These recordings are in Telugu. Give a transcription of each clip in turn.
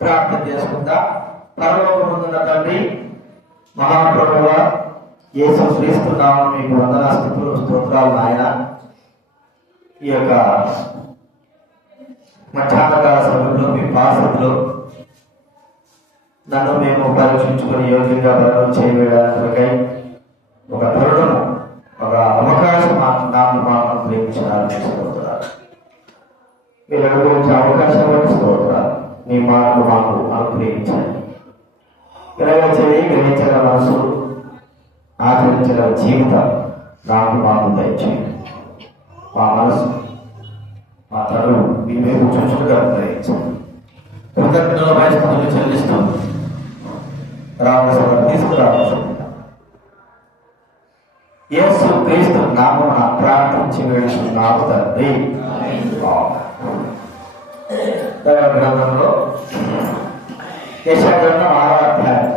ప్రార్థన చేసుకుందాం. పరలోకమందున్న తండ్రి, మహాప్రభువ యేసు క్రీస్తు నామమున మీకు వందనాస్తుతులు స్తోత్రాలు నాయన. ఈ యొక్క మధ్యాహ్నకాల సమయంలో మీ పాసంలో నన్ను మేము పరీక్షించుకుని యోగ్యంగా బలం చేయడానికి ఒక తరుణము, ఒక అవకాశం నాకు ప్రేమించడానికి స్తోత్రాలు. మీరు అనుభవించే అవకాశం బట్టి స్తోత్రాలు. మీ మాటలు మాకు అనుగ్రహించండి. గ్రహించిన మనసు, ఆచరించిన జీవితం నాకు మాకు దయచేయండి. మా మనసు, మా తరువు మీ వైపు చూచుగా గ్రహించండి. కృతజ్ఞతల పరిస్థితులు చెల్లిస్తూ రావాల్సిన తీసుకురావాల్సింది యేసు క్రీస్తు నామమున ప్రార్థించి వేడుచున్నాము తండ్రి. గ్రంథంలో యెషయా గ్రంథం 6వ అధ్యాయం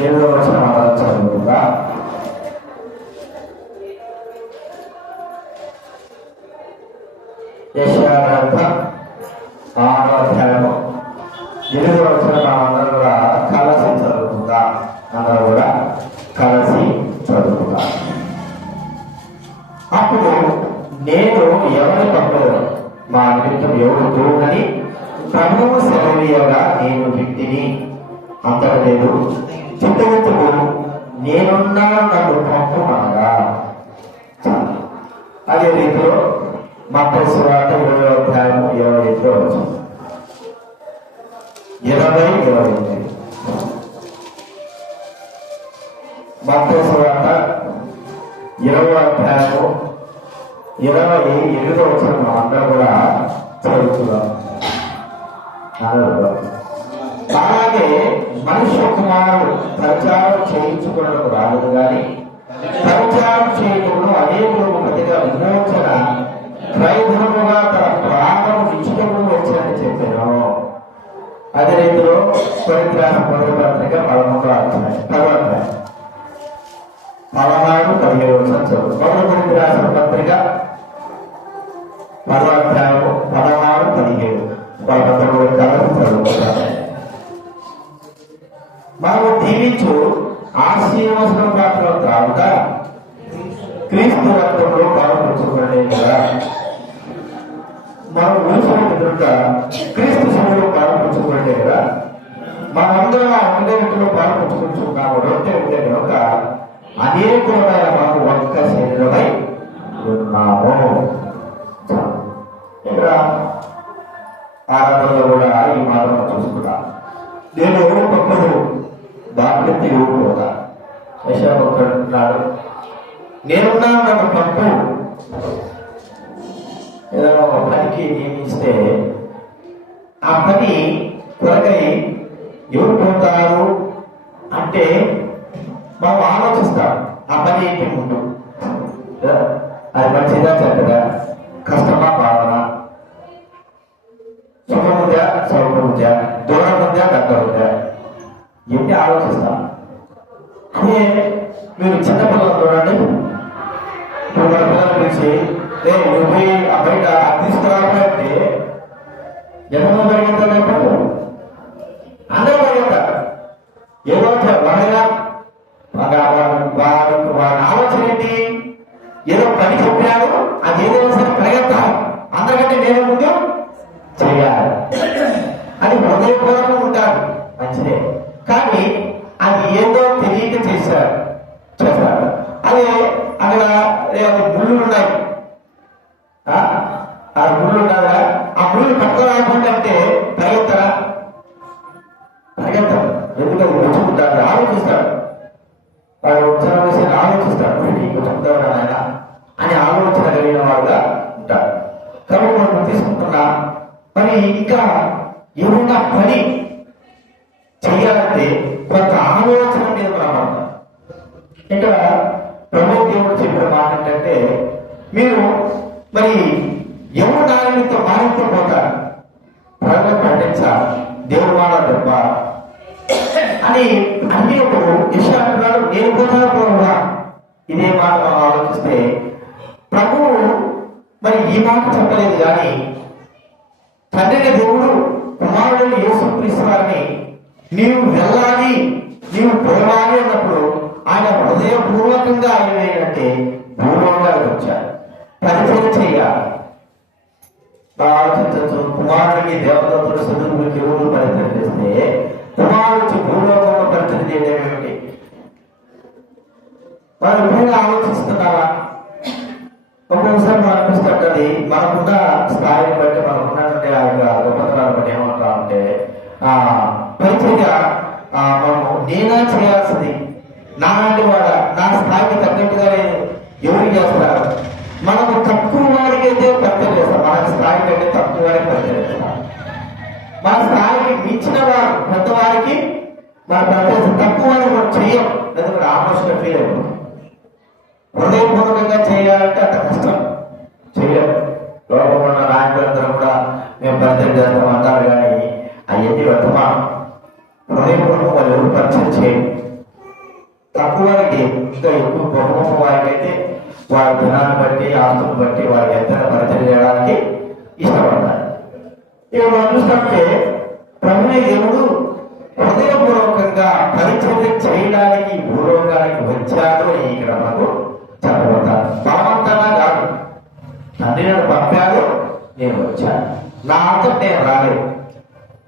8వ వచనం చదువుగా, యెషయా గ్రంథం 6వ అధ్యాయం 8వ వచనం అందరూ కూడా కలిసి చదువుకుందా. అందరూ కూడా కలిసి చదువుకుందా. అప్పుడు నేను ఎవరి పంపలేదు, మా నిమిత్తం ఎవరు దూడని ప్రభువు సెలవీయగా నేను వ్యక్తిని అంతకు లేదు. చిత్తవెత్తుకు నేనున్నా నన్ను పంపుమనగా. అదే రీతిలో మత్తయి సువార్త 20వ అధ్యాయము 25వ వచనం 20-28. మత్తయి సువార్త 20వ అధ్యాయము 28వ వచనం అందరూ కూడా చదువుతున్నాం. అలాగే మనుష్య కుమారుడు ప్రచారం చేయించుకున్నకు రాలేదు కానీ ప్రచారం చేయకుండా అనేకులకు ప్రతిగా విమోచన ప్రయోజనముగా తన ప్రాణము ఇచ్చుటకు వచ్చారని చెప్పాను. అదే రీతిలో కొరింథీయుల మొదటి పత్రిక 11వ అధ్యాయం 16-17 వచనం చదువు. మొదటి కొరింథీయుల పత్రిక 10వ అధ్యాయము 16-17 మనము దీవించు ఆశీర్వచనం పాత్ర త్రాగుట క్రీస్తు రక్తంలో పాల్పంచుకునే కదా. మనం ఊసుకుంటు తిరుగుట క్రీస్తు సభలో పాల్పంచుకునే కదా. మనమందరం ఆ ఉండేట్లో పాల్పంచుకుంటున్నాము. రొట్టె ఉండే కనుక అనేకమైన మనకు ఒక్క శరీరమై ఉన్నాము. ఇక్కడ ఆరాధనలో కూడా ఈ మాటను చూసుకున్నా. నేను ఎవరు పక్కను బాధ్యత ఎవరు పోతా. యెషయా భక్తుడు అంటున్నాడు, నేనున్నా నన్ను పంపు. ఏదైనా ఒక పనికి నియమిస్తే ఆ పని కొరకై ఎవరు పోతారు అంటే మనం ఆలోచిస్తాం. ఆ పని ఏంటి ముందు, అది మంచిదా చెడ్డదా, కష్టమా భావన, సుఖముందా సౌకర్యముందా, దూరం ఉందా దగ్గర ఉందా, ఇవన్నీ ఆలోచిస్తాం. అదే మీరు చిన్నపిల్లలు చూడండి, ఇప్పుడు మన పిల్లలు పిలిచి నువ్వు పోయి ఆ బయట తీసుకురావాలంటే ఎంతమంది పరిగెత్తారు ఎప్పుడు? అందరూ పరిగెత్తారు. ఏదో వాడైనా వాడి ఆలోచన ఏంటి? ఏదో పని చెప్పాడు, అది ఏదైనా సరే పరిగెత్తాలి, అందరికంటే నేను ముందు చేయాలి అని హృదయపూర్వకంగా ఉంటారు. మంచిదే, కానీ అది ఏదో తెలియక చేశారు. అదే అక్కడ ముళ్ళు ఉన్నాయి, ఆ ముళ్ళు ఉన్నారా, ఆ ముళ్ళు పట్టుకోరాకుంటే పరిగెత్తరా? పరిగెత్తారు. ఎందుకంటే వచ్చుకుంటారు, ఆలోచిస్తాడు. వాడు ఉత్తరం వేసి ఆలోచిస్తాడు, చెప్తాడు ఆయన అని ఆలోచన కలిగిన వాడుగా ఉంటాడు. కాబట్టి మనం తీసుకుంటున్నా మరి ఇంకా ఏమన్నా పని చేయాలంటే కొంత ఆలోచన మీద ప్రమాణం. ఇక్కడ ప్రభు దేవుడు చెప్పిన మాట ఏంటంటే, మీరు మరి ఎవరు దానితో మారిపోతారు, ప్రజలు పండించాలి, దేవుడు మాట దెబ్బ అని అన్నిప్పుడు యెషయా అంటున్నాడు, నేను పోతాను ప్రభువా. ఇదే మాట ఆలోచిస్తే ప్రభువు మరి ఈ మాట చెప్పలేదు కానీ తండ్రి నీవు వెళ్ళాలి, నీవు పోవాలి అన్నప్పుడు ఆయన హృదయపూర్వకంగా ఆయన ఏంటంటే భూలోకానికి వచ్చారు, పరిచయం చేయాలి. ఆలోచించచ్చు, కుమారుడికి దేవదత్తుడు చదువుకి ఎవరు పరిచయం చేస్తే కుమారుడు భూలోకంలో పరిచయం చేయడం ఏమిటి? మనం ఎప్పుడైనా ఆలోచిస్తున్నావా? ఒక్కొక్కసారి మనం అనిపిస్తుంటది, మనకున్న స్థాయిని బట్టి మనకున్నటువంటి ఆ యొక్క గొప్పతనాన్ని బట్టి ఏమంటా ఉంటే పరిచయగా మనము నేనా చేయాల్సింది, నాలాంటి వాడ నా స్థాయికి తగ్గట్టుగా నేను ఎవరికి చేస్తారు? మనకు తక్కువ వారికి అయితే పరిచయం చేస్తాం, మన స్థాయి కంటే తక్కువ వారికి పరిచయం చేస్తాం. మన స్థాయికి మించిన వారు పెద్దవారికి మన పరిచయం, తక్కువ వారికి మనం చెయ్యం, ఎందుకంటే ఆలోచన ఫీల్ అయిపోతుంది. హృదయపూర్వకంగా చేయాలంటే అంత కష్టం, చేయలేము. లోపల ఉన్న నాయకులందరూ కూడా మేము పరిచయం చేస్తాం అంటారు, కానీ అవన్నీ వర్తమానం. హృదయపూర్వకం వాళ్ళు ఎవరు పరిచయం చేయండి. తక్కువ వారికి ఇంకా ఎక్కువ గొప్ప గొప్ప వారికి అయితే వారి ధనాన్ని బట్టి ఆస్తులను బట్టి వారికి ఎంత పరిచయం చేయడానికి ఇష్టపడతారు. ఇక మనం చూస్తుంటే ప్రభువే దేవుడు హృదయపూర్వకంగా పరిచయం చేయడానికి భూలోకానికి వచ్చాడు అని ఇక్కడ మనకు చెప్పబడతారు. బలవంతంగా కాదు, తండ్రి నన్ను పంపాడు, నేను వచ్చాను, నా అంతా నేను రాలేదు.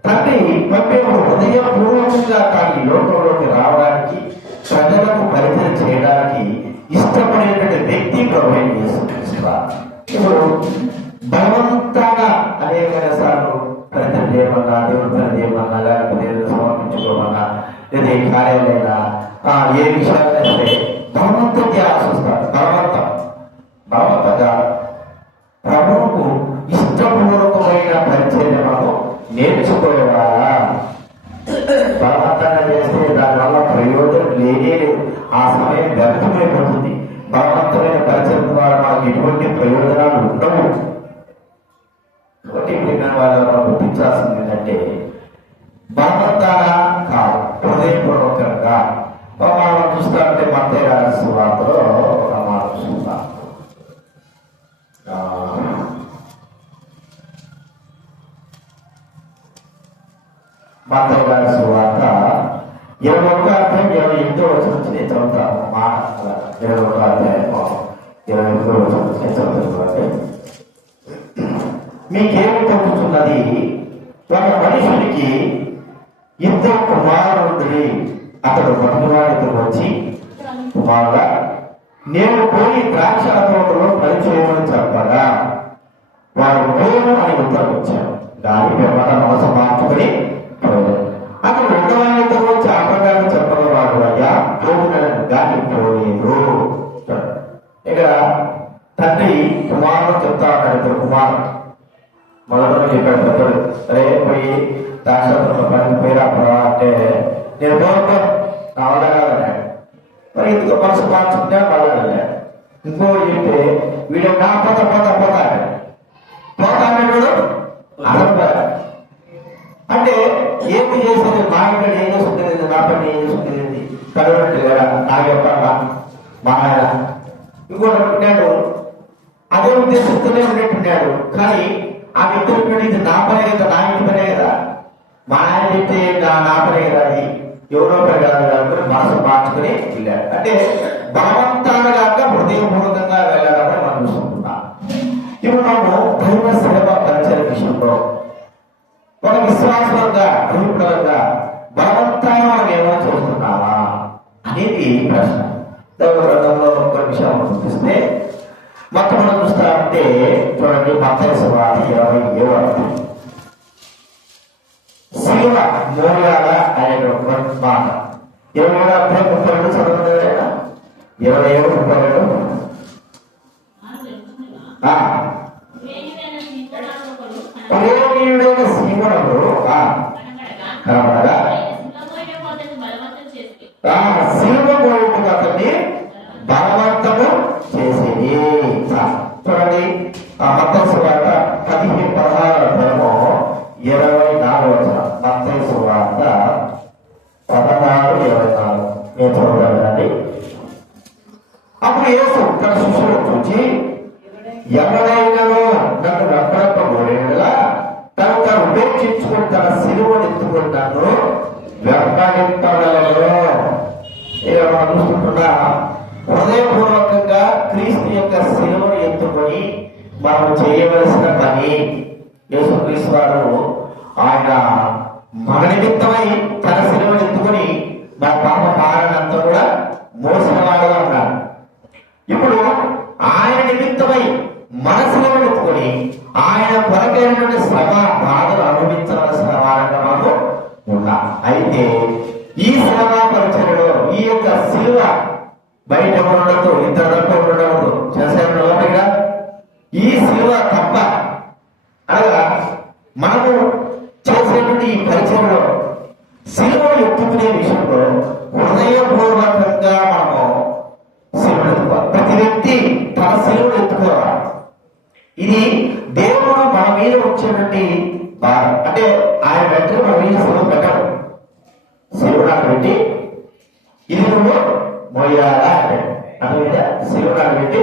తండ్రి పంపేప్పుడు హృదయపూర్వకంగా తాను ఈ లోకంలోకి రావడానికి, ప్రజలకు పరిచయం చేయడానికి ఇష్టపడేటువంటి వ్యక్తి ప్రభువే యేసుక్రీస్తు. ఇప్పుడు బలవంతంగా అనేక సార్లు పరిచయం చేయమన్నా, దేవుడు పని చేయమన్నా, లేకపోతే దేవుడు సమర్పించుకోమన్నా, లేదా ఏ కార్యాలైనా ఏ విషయాలైనా సరే బలవంతం చేయాల్సి వస్తారు. బలవంతంగా ప్రభువుకు ఇష్టపూర్వకమైన పరిచయం మనం నేర్చుకోవాలా? బలవంతంగా చేస్తే దానివల్ల ప్రయోజనం లేనే, ఆ సమయం వ్యర్థమైపోతుంది. బలవంతమైన పరిచయం ద్వారా మనకు ఎటువంటి ప్రయోజనాలు ఉండవు. ఒకటి వాళ్ళ గుర్తించాల్సింది ఏంటంటే బలవంతంగా కాదు, హృదయపూర్వకంగా. మనం చూస్తా అంటే మత్తయి రాసిన సువార్తలో మనం చూస్తాం. మత్తయి రాసిన సువార్త 21వ అధ్యాయం 28వ వచనం నుంచి నేను చదువుతాను. 21వ అధ్యాయం 28వ వచనం నుంచి నేను చదువుతాను. మీకేమి తగ్గుతున్నది? ఒక మనుషునికి ఇద్దరు కుమారుడు, అతడు మొదటివాడితో వచ్చి, కుమారుడా, నేను పోయి ద్రాక్ష తోటలో పని చేయమని చెప్పగా వారు పోను అని ఉత్తరం వచ్చారు. దాని పిమ్మట మనసు మార్చుకుని అతడు రెండవాడితో వచ్చి ఆ ప్రకారం చెప్పగా వాడు, అయ్యా పోగునని దాన్ని పోలేదు. ఇక్కడ తండ్రి కుమారుడు చెప్తా ఉన్నాడు. ఇద్దరు కుమారుడు మొదటి చెప్పాడు పెద్దడు, అరే పోయి ద్రాక్ష తోటలో పని పోయిరా అంటే నేను పోతాను, నా వల్ల కాదన్నాడు. మరి ఇందుకు మనసు మార్చుకుంటే మళ్ళా వెళ్ళాడు. ఇంకో చెప్తే వీడు నా పోతాడు అంటే ఏమి చేసేది? మా ఇంట్లో ఏం చేసుకునేది, నా పని ఏం చేసుకునేది, కలవట్టు లేదా నా యొక్క మా ఆయన. ఇంకోటి అనుకున్నాడు, అదే ఉద్దేశంతోనే ఉన్నట్టున్నాడు. కానీ ఆ వ్యక్తి ఇది నా పనే కదా, నా ఇంటి పనే కదా, మా ఆయన చెప్తే నా పనే కదా, అది ఎవరో ప్రకారం మనసు మార్చుకుని వెళ్ళాడు. అంటే బలవంతాలుగా హృదయపూర్వకంగా వెళ్ళాలని మనం చూసుకుంటున్నాం. ఇప్పుడు మనము దైవ సేవ పరిచయ విషయంలో ఒక విశ్వాసంగా రూపంగా బలవంతాన్ని మనం ఏమైనా చూస్తున్నావా అనేది ప్రశ్న. దైవ గ్రంథంలో కొన్ని విషయాలు చూపిస్తే మొత్తం మనం చూస్తా ఉంటే చూడండి, మత్తయి సువార్త 27వ అధ్యాయం శిలువ మోయాల అనే మాట 27వ అధ్యాయం 32 చదవలేదా? 27 32 ప్రేమీయుడైన సీమోనుడు కనబడగా శిలువ మోయుటకు అతన్ని బలవంతము చేసేది. చూడండి, మత్తయి సువార్త 15-16 అధ్యాయము 24వ వచనం. మత్తయి సువార్త 16-24 నేను చదువుతానండి. అప్పుడు యేసు తన శిష్యులను చూచి, ఎవరైనాను నన్ను వెంబడింపబోయేలా తను తాను ఉపేక్షించుకుని తన సిలువను ఎత్తుకుంటాను వెంబడింపగలరు. ఇక మనం చూసుకుంటున్నా హృదయపూర్వకంగా క్రీస్తు యొక్క శిలువను ఎత్తుకొని మనం చేయవలసిన పని. యేసుక్రీస్తు వారు ఆయన మన నిమిత్తమై తన శిలువను ఎత్తుకొని మన పాప భారాన్నంతా కూడా మోసిన వాడుగా ఉన్నాడు. ఇప్పుడు ఆయన నిమిత్తమై మన శిలువను ఎత్తుకొని ఆయన కొరకైనటువంటి శ్రమ బాధలు అనుభవించవలసిన వారంగా మనం ఉన్నాం. అయితే ఈ శ్రమ పరిచర్యలో ఈ యొక్క శిలువ బయట ఉండడంతో ఇద్దరు తప్ప ఉండడంతో చేసేగా ఈ శిలువ తప్ప అనగా మనము చేసేటువంటి ఈ పరిచయంలో శిలువను ఎత్తుకునే విషయంలో హృదయపూర్వకంగా మనము శిలువను ఎత్తుకోవాలి. ప్రతి వ్యక్తి తన శిలువను ఎత్తుకోవాలి. ఇది దేవుడు మన మీద వచ్చేటువంటి భారం. అంటే ఆయన వెంటనే మన మీద శిలువ పెట్టాడు. శిలువ నాకు పెట్టి ఇది నువ్వు మొయ్యాలా అంటే అటు మీద శిలువ నాకు పెట్టి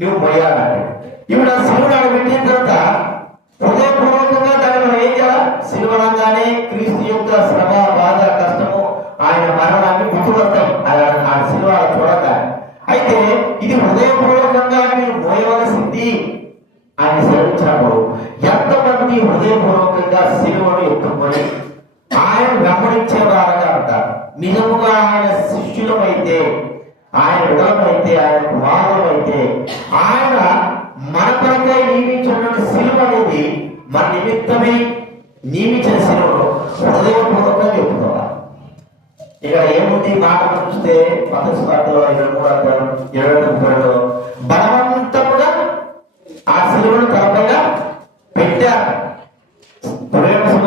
నువ్వు మొయ్యాలా అంటే ఇప్పుడు ఆ శిలువ నాకు పెట్టిన తర్వాత హృదయపూర్వకంగా దాన్ని మనం ఏం చేయాలి? శిలువనంగానే క్రీస్తు యొక్క శ్రమ బాధ కష్టము ఆయన మరణాన్ని గుర్తుపడతాయి ఆ శిలువ చూడగా. అయితే ఇది హృదయపూర్వకంగా మీరు మోయవలసింది ఆయన సెలవిచ్చినప్పుడు ఎంతమంది హృదయపూర్వకంగా శిలువను ఎత్తుకొని ఆయన వెంబడించే వారుగా ఉంటారు. నిజముగా ఆయన శిష్యులమైతే, ఆయన విడలమైతే, ఆయన కుమారులమైతే ఆయన మన కొరకై నియమించినటువంటి శిలువ అనేది మన నిమిత్తమై నియమించిన శిలువను హృదయపూర్వకంగా చెప్పుకోవాలి. ఇక ఏముంది మాట చూస్తే పదస్వార్థలో 23:29 బలవంతముగా ఆ శిలువను తలపైన పెట్టారు.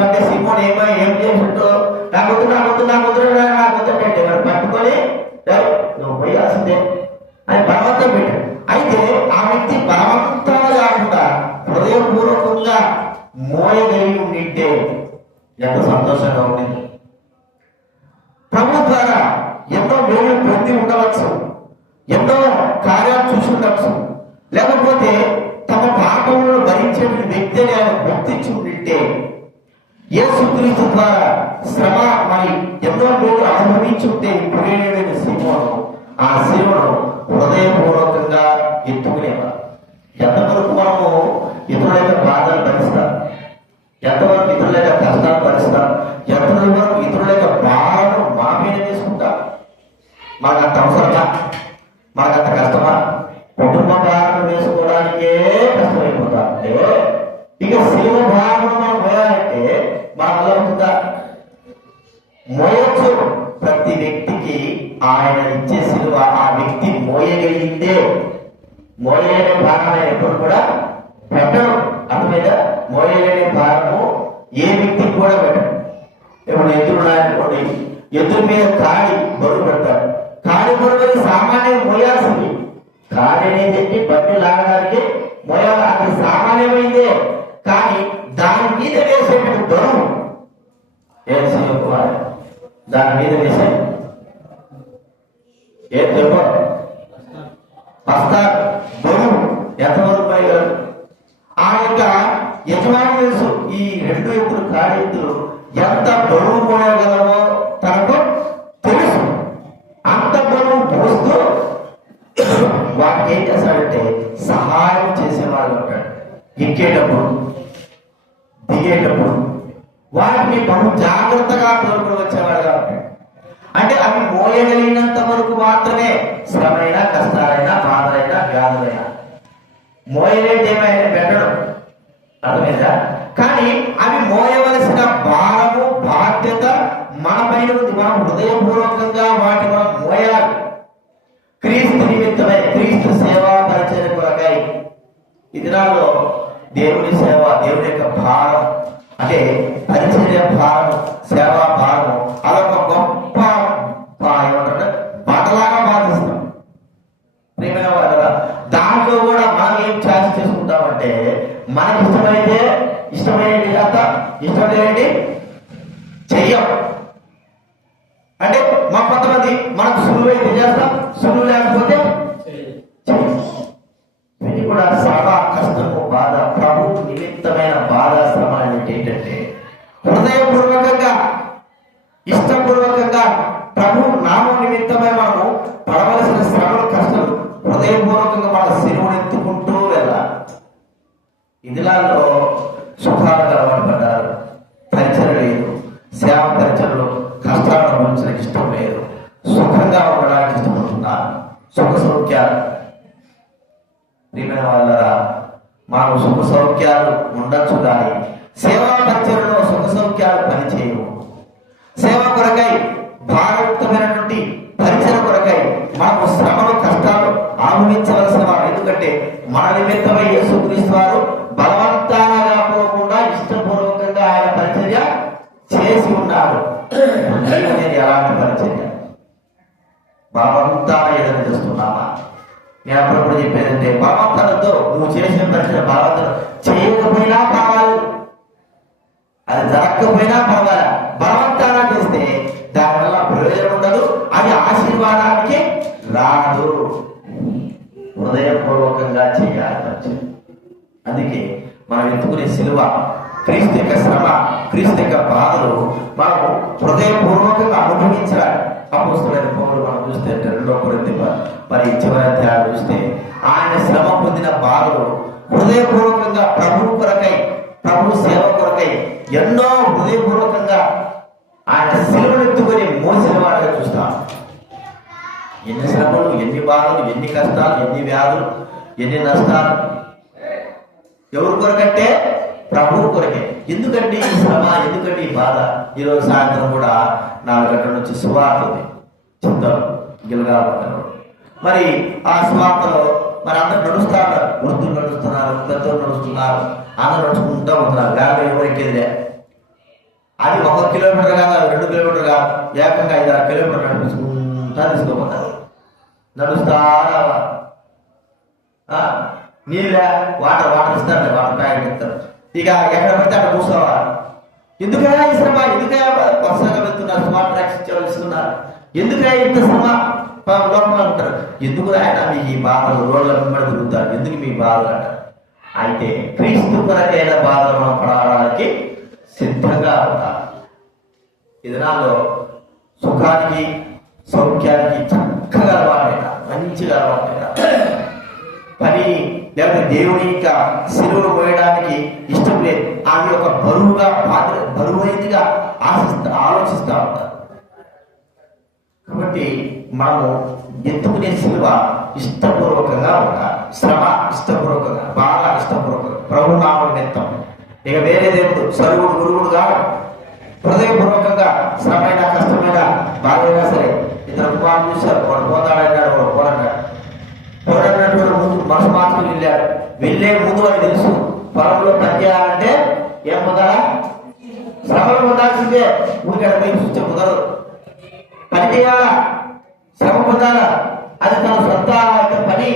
అంటే సింహం ఏం చేసిందో నాకు పెట్టారు. పట్టుకొని నువ్వు పోయాల్సిందే అని బలవంతం పెట్టాడు. అయితే ఆ వ్యక్తి బలవంతంగా కాకుండా హృదయపూర్వకంగా మోయగలిగి ఉండింటే ఎంత సంతోషంగా ఉండేది. ప్రభు ద్వారా ఎన్నో మేలు పొంది ఉండవచ్చు, ఎన్నో కార్యాలు చూసి ఉండవచ్చు, లేకపోతే తమ పాపములను భరించే వ్యక్తిని ఆయన గుర్తించి ఉండింటే యేసుక్రీస్తు ద్వారా శ్రమ మరి ఎన్నో మేలు అనుభవించి ఉంటే ప్రేరేడైన సింహను ఆ శిలువను హృదయపూర్వకంగా ఎత్తుకునేవారు. ఎంతవరకు మనము ఇతరుల యొక్క బాధలు భరిస్తాం, ఎంతవరకు ఇతరుల యొక్క కష్టాలు భరిస్తాం, ఎంతవరకు ఇతరుల యొక్క బాధను మా మీద తీసుకుంటాం. మనకంత అవసరమా? మనకంత కష్టమా? కుటుంబ భారం వేసుకోవడానికే కష్టమైపోతా అంటే ఇక శిలువ భారం మనం పోయాలంటే మన వల్ల ఉంటుందా? మోయచ్చు. ప్రతి వ్యక్తికి ఆయన ఇచ్చే శిలువ ఆ వ్యక్తి మోయగలిగితే మోయలేని భారం ఆయన ఎప్పుడు కూడా పెట్టడం. అందుమీద మోయలేని భారము ఏ వ్యక్తికి కూడా పెట్టడం. ఇప్పుడు ఎదురున్నాయనుకోండి, ఎదురు మీద కాడి బరువు పెడతాడు. కాడి బరువు సామాన్యం మోయాల్సింది. కాడి అనేది బండి లాగడానికి మోయాలి, అది సామాన్యమైందే. కానీ దాని మీద వేసేటువంటి బరువు ఏం శివకుమార్ దాని మీద వేసే ఏం చెప్పు వస్తారు బరువు ఎంతవరకు పోయారు? ఆ యొక్క యజమాని తెలుసు ఈ రెండు ఎత్తులు కాడి ఎత్తులు ఎంత బరువు మోయగలవో తనకు తెలుసు. అంత బరువు మోస్తూ వాటికి ఏం చేస్తాడంటే సహాయం చేసేవాడు ఉంటాడు. ఎక్కేటప్పుడు దిగేటప్పుడు వాటిని బహు జాగ్రత్తగా తోడుకుని వచ్చేవాడుగా ఉంటాడు. అంటే అవి మోయగలిగినంత వరకు మాత్రమే శ్రమైనా, కష్టాలైనా, బాధలైనా, వ్యాధులైనా మోయలేంటి ఏమైనా పెట్టడం అర్థమైందా? కానీ అవి మోయవలసిన భారము బాధ్యత మన పైన ఉంది. మనం హృదయపూర్వకంగా వాటి మనం మోయాలి. క్రీస్తు నిమిత్తమై, క్రీస్తు సేవా పరిచర్య కొరకై ఈ దినాల్లో దేవుని సేవ, దేవుని యొక్క భారం అంటే పరిచర్య భారం, సేవా భారం అదొక గొప్ప ఏమంటారు బట్టలాగా బాధిస్తాం. ప్రియమైన వాళ్ళ దాంట్లో కూడా మనం ఏం ఛాయిస్ చేసుకుంటామంటే మనకి ఇష్టమైతే ఇష్టమైనది కాక ఇష్టమైనది చెయ్యం. అంటే మా కొంతమంది మనకు సులువు అయితే చేస్తాం, సులువు లేకపోతే ఇది కూడా శ్రమ, కష్టము, బాధ, ప్రభు నిమిత్తమైన బాధ, శ్రమ అనేది ఏంటంటే హృదయపూర్వకంగా ఇష్టం సేవా పరిచయంలో సుఖ సౌఖ్యాలు పనిచేయవు. సేవ కొరకై భారతమైనటువంటి పరిచయం కొరకై మనకు శ్రమలు కష్టాలు అనుభవించవలసిన వారు. ఎందుకంటే మన నిమిత్తమై యేసుక్రీస్తు వారు బలవంతంగా పోకుండా ఇష్టపూర్వకంగా ఆయన పరిచర్య చేసి ఉన్నాడు. అనేది ఎలాంటి పరిచర్య? బలవంతాన ఎదురు చేస్తున్నామా? నేను అప్పుడప్పుడు చెప్పేదంటే బలవంతాలతో నువ్వు చేసిన పరిచయం బలవంతం చేయకపోయినా పర్వాలేదు, అది జరగకపోయినా పర్వాలేదు. బలవంతాన చేస్తే దానివల్ల ప్రయోజనం ఉండదు, అది ఆశీర్వాదానికి రాదు. హృదయపూర్వకంగా చేయాలి. అందుకే మనం ఎత్తుకునే సిలువ, క్రీస్తు యొక్క శ్రమ, క్రీస్తు యొక్క బాధలు మనం హృదయపూర్వకంగా అనుభవించాలి. అపోస్తలుడైన పౌలు మనం చూస్తే 2 కొరింథీ మరి చివరి అధ్యాయాలు చూస్తే ఆయన శ్రమ పొందిన బాధలు హృదయపూర్వకంగా ప్రభు కొరకై, ప్రభు సేవ కొరకై ఎన్నో హృదయపూర్వకంగా ఆయన సిలువను ఎత్తుకొని మోసిన వాడిగా చూస్తాం. ఎన్ని శ్రమలు, ఎన్ని బాధలు, ఎన్ని కష్టాలు, ఎన్ని వ్యాధులు, ఎన్ని నష్టాలు. ఎవరి కొరకంటే ప్రభు కొరకే. ఎందుకంటే ఈ శ్రమ, ఎందుకంటే ఈ బాధ? ఈరోజు సాయంత్రం కూడా 4 గంటల నుంచి సువార్త ఉంది చెప్తారు గిల్గాల్. మరి ఆ సువార్తలో మరి అందరు నడుస్తారు, వృద్ధులు నడుస్తున్నారు, పెద్దలు నడుస్తున్నారు, అందరు నడుచుకుంటూ ఉంటున్నారు. వేళ ఎవరెక్కేదిలే. అది 1 కిలోమీటర్ కాదు, 2 కిలోమీటర్ కాదు, ఏకంగా 5-6 కిలోమీటర్లు నడుపుకుంటా తీసుకోపోతారు. నడుస్తా నీళ్ళ వాటర్ ఇస్తారు, వాటర్ ప్యాకెట్ ఇస్తారు. ఇక ఎక్కడ పడితే అక్కడ కూర్చోవాలి. ఎందుకైనా ఈ శ్రమ? ఎందుకైనా వరుసగా వెళ్తున్నారు, స్మార్ట్ ట్రాక్స్ ఇస్తున్నారు, ఎందుకైనా ఇంత శ్రమ లోపల ఉంటారు? ఎందుకు ఆయన మీకు ఈ బాధలు రోడ్ల వెంబడి తిరుగుతారు? ఎందుకు మీ బాధలు అంటారు? అయితే క్రీస్తు కొరకైన బాధలు మనం పడడానికి సిద్ధంగా ఉంటారు. ఈ దినాల్లో సుఖానికి సౌఖ్యానికి చక్కగా అలవాటైనా, మంచిగా అలవాటైనా పని లేకపోతే దేవుని యొక్క సిలువను మోయడానికి ఇష్టం లేదు. ఆమె ఒక బరువైనదిగా ఆలోచిస్తూ ఉంటారు. కాబట్టి మనము ఎత్తుకునే సిలువ ఇష్టపూర్వకంగా ఉండాలి. శ్రమ ఇష్టపూర్వకంగా, బాగా ఇష్టపూర్వకంగా, ప్రభు నామం నిమిత్తం. ఇక వేరే దేవుడు సరువుడు గురువుడు కాదు. హృదయపూర్వకంగా శ్రమైన, కష్టమైన, బాధైనా సరే. ఇద్దరు కుమారులు చూశారు, వాడు పోతాడన్నాడు, వాడు పోరాడాడు. పోరాడినటువంటి ముందు మనసు మార్చుకుని వెళ్ళాడు. వెళ్ళే ముందు వాడు తెలుసు పొలంలో పని చేయాలంటే ఏం పొందాలా? శ్రమలు పొందాల్సిందే. ఊరికే పోయి చూస్తే కుదరదు. పని చేయాలా, శ్రమ పొందాలా. అది తన సొంత పని